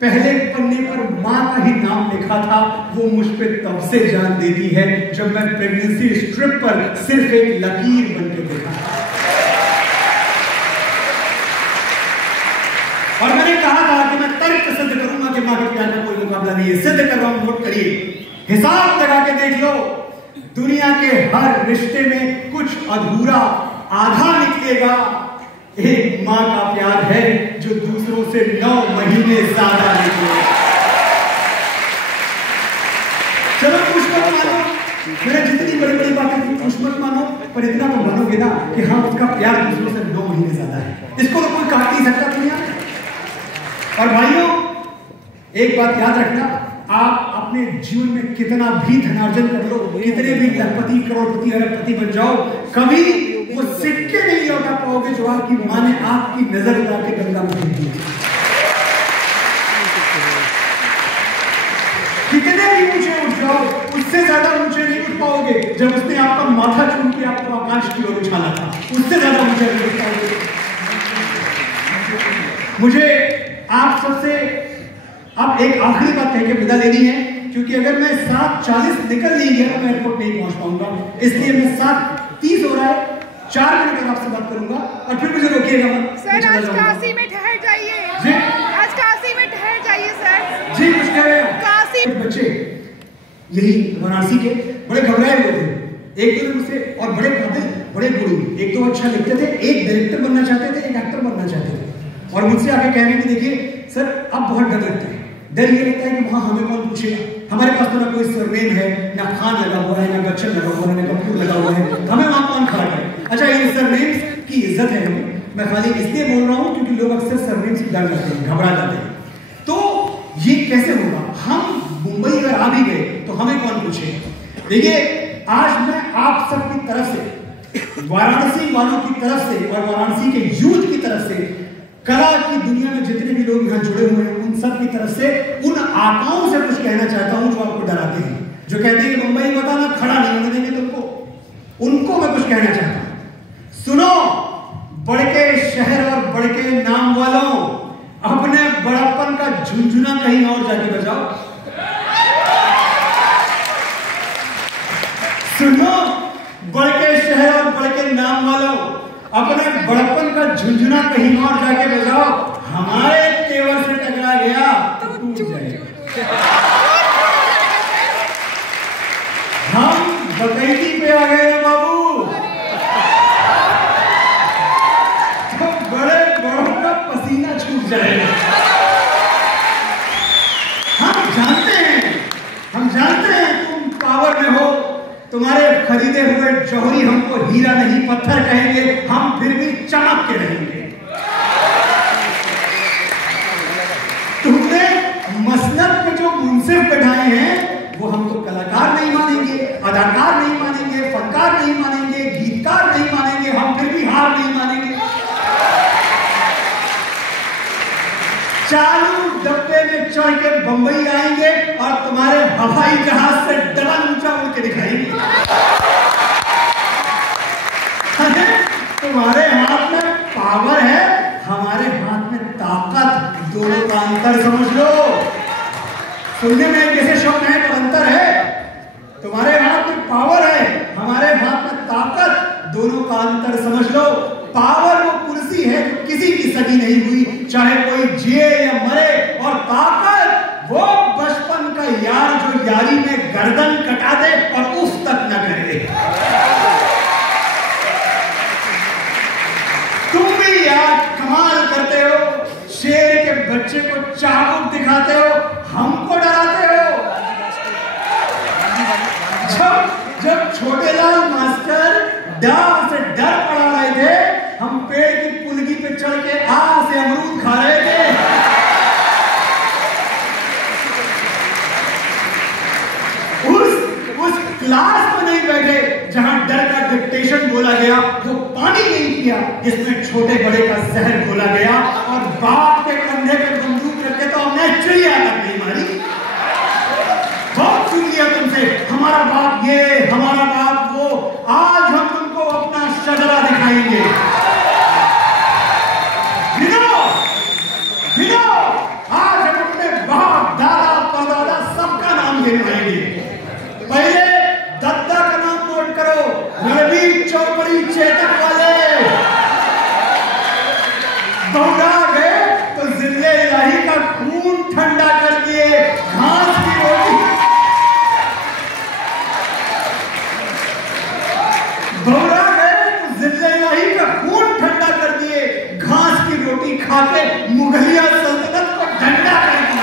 पहले पन्ने पर मां का ही नाम लिखा था। वो मुझ पे तब से जान देती है जब मैं प्रेगनेंसी स्ट्रिप पर सिर्फ एक लकीर बन के देखा। और मैंने कहा था कि मैं तर्क सिद्ध करूंगा कि मां के प्यार का कोई मुकाबला नहीं है। सिद्ध कर रहा हूं, नोट करिए, हिसाब लगा के देख लो। दुनिया के हर रिश्ते में कुछ अधूरा आधा निकलेगा। एक मां का प्यार है जो दूसरों से 9 महीने ज्यादा निकलेगा। चलो कुछ मत मानो, मैंने जितनी बड़ी बड़ी बातें की कुछ मत मानो, पर इतना तो मानोगे ना कि हाँ उसका प्यार दूसरों से 9 महीने ज्यादा है। इसको तो कोई काट नहीं सकता दुनिया में। और भाइयों एक बात याद रखना, आप अपने जीवन में कितना भी धनार्जन कर लो, कितने भी लखपति करोड़पति अरबपति बन जाओ, कभी वो सिक्के नहीं लौटा पाओगे जो आपकी मां ने आपकी नजर उतार के गंगा में फेंक दिए। कितने भी ऊंचे उठ जाओ, उससे ज्यादा ऊंचे नहीं उठ पाओगे जब उसने आपका माथा चूम के आपको आकाश की ओर उछाला था। उससे ज्यादा ऊंचे नहीं उठ पाओगे। मुझे आप सबसे अब एक आखिरी बात कह के विदा लेनी है, क्योंकि अगर मैं 7:40 निकल नहीं गया तो मैं एयरपोर्ट नहीं पहुंच पाऊंगा। इसलिए मैं 7:30 हो रहा है, 4 मिनट तक आपसे बात करूंगा और फिर मुझे रोकिएगा मत। सर आज काशी में ठहर जाइए जी, आज काशी में ठहर जाइए सर जी। कुछ कह रहे हैं काशी? बच्चे यही वाराणसी के बड़े घबराए हुए थे। एक तो मुझसे और बड़े काबिल, बड़े गुरु, एक तो अच्छा लिखते थे, एक डायरेक्टर बनना चाहते थे, एक एक्टर बनना चाहते थे। और मुझसे आके कह रहे थे देखिए सर अब बहुत डर लगता है। डर ये लगता है कि वहां हमें कौन पूछेगा, हमारे पास तो ना कोई सरनेम है, ना खान लगा हुआ है, ना बच्चन लगा हुआ है, ना कपूर लगा हुआ है, हमें वहां कौन खड़ा करे। अच्छा ये सरनेम की इज्जत है हमें, मैं खाली इसलिए बोल रहा हूं क्योंकि लोग अक्सर सरनेम से डर जाते हैं, घबरा जाते हैं। तो ये कैसे होगा, हम मुंबई अगर आ भी गए तो हमें कौन पूछेगा। देखिए आज मैं आप सबकी तरफ से, वाराणसी वालों की तरफ से और वाराणसी के यूथ की तरफ से, कला की दुनिया में जितने भी लोग यहाँ जुड़े हुए हैं उन सब की तरफ से उन आकाओं से कुछ कहना चाहता हूं जो आपको डराते हैं, जो कहते हैं कि मुंबई बताना खड़ा नहीं होने देंगे तुमको। उनको मैं कुछ कहना चाहता हूं। सुनो बड़के शहर और बड़के नाम वालों, अपने बड़प्पन का झुंझुना कहीं और जाके बजाओ। सुनो बड़के शहर और बड़के नाम वालों, अपने बड़प्पन का झुंझुना कहीं और जाके बजाओ। हमारे तेवर से टकरा गया तो टूट जाएगा। हम बकैती पे आ गए ना बाबू, तो बड़े बड़ों का पसीना छूट जाएगा। हम जानते हैं तुम पावर में हो, तुम्हारे खरीदे हुए जौहरी हमको हीरा नहीं पत्थर कहेंगे, हम फिर भी चमक के रहेंगे। तुमने मसनद पे जो मुंसिफ बैठाए हैं वो हमको कलाकार नहीं मानेंगे, अदाकार नहीं मानेंगे, फनकार नहीं मानेंगे, गीतकार नहीं मानेंगे, हम फिर भी हार नहीं मानेंगे। चालू डब्बे में चढ़ के बंबई आएंगे और तुम्हारे हवाई जहाज से डबल ऊंचा उड़ के दिखाएंगे। तुम्हारे हाथ में पावर है, हमारे हाथ में ताकत, दोनों का अंतर समझ लो। सुनने में कैसे शब्द है पर अंतर है। तुम्हारे हाथ में पावर है, हमारे हाथ में ताकत, दोनों का अंतर समझ लो। पावर वो कुर्सी है जो किसी की सगी नहीं हुई, चाहे कोई जिए या मरे, और ताकत वो बचपन का यार जो यारी में गर्दन कटा दे और उफ तक न करे। तुम भी यार कमाल करते हो, शेर के बच्चे को चाबुक दिखा दिखाते हो, हमको डराते हो। जब छोटेलाल मास्टर डर से डर पड़ा रहे थे, हम पेड़ की पुलगी पे चढ़ के से अमरूद खा रहे थे। उस क्लास में नहीं बैठे जहां डर का डिक्टेशन बोला गया, वो पानी नहीं पिया जिसमें छोटे बड़े का जहर बोला गया, और बाप के कंधे पे बंदूक रखे तो हमने चिड़िया तक नहीं मारी। बहुत सुन लिया तुमसे, हमारा बाप ये, हमारा बाप वो। आज हम तुमको अपना शजरा दिखाएंगे। आज हम अपने बाप दादा परदादा सबका नाम गिनवाएंगे। पहले दद्दा का नाम नोट करो, रणबीर चौपड़ी चेतक वाले। दौड़ा गए तो जिले इलाही का खून ठंडा कर दिए, घास की रोटी। दौड़ा गए तो जिले इलाही का खून ठंडा कर दिए, घास की रोटी खा के मुगलिया सल्तनत को ठंडा कर दिया।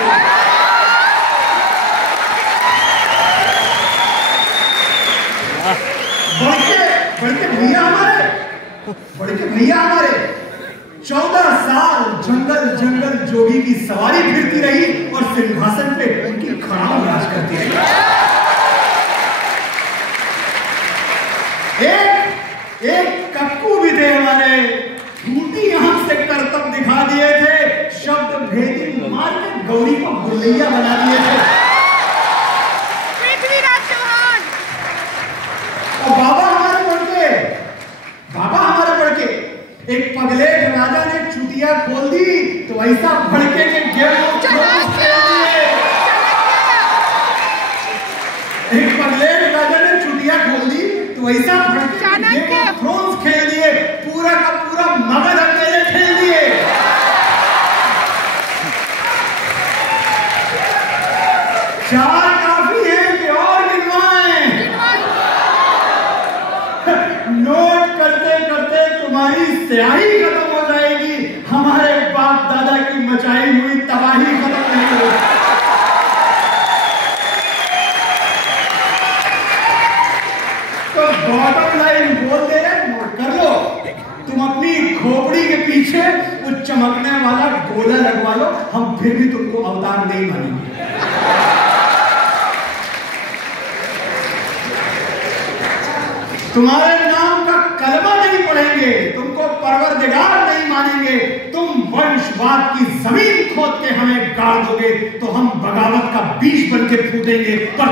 बड़के भैया हमारे 14 साल जंगल जंगल जोगी की सवारी फिरती रही और सिंहासन पे उनकी खड़ाम राज करती रही। एक कक्कू भी थे हमारे, झूठी आंख से करतब दिखा दिए थे, शब्द भेदी मार के गौरी को गुल्लैया बना दिए थे। पृथ्वीराज चौहान। और बाबा हमारे बढ़के एक पगलेट राजा ने चुटिया खोल दी तो ऐसा भड़के के एक पगलेट राजा ने चुटिया खोल दी तो ऐसा भड़के थ्रोन्स खेल दिए, पूरा का पूरा मगध अकेले खेल दिए। चार काफी है कि और गिनवाएं? नोट करते करते तुम्हारी स्याही खत्म हो जाएगी, हमारे बाप दादा की मचाई हुई तबाही खत्म नहीं होगी। तो बॉटम लाइन बोल दे रहे, नोट कर लो। तुम अपनी खोपड़ी के पीछे वो चमकने वाला गोला लगवा लो, हम फिर भी तुमको अवतार नहीं मानेंगे। तुम्हारे नाम का कलमा नहीं पढ़ेंगे, तुमको परवरदिगार नहीं मानेंगे, तुम वंशवाद की जमीन खोद के हमें गाड़ दोगे तो हम बगावत का बीज बन के फूटेंगे, पर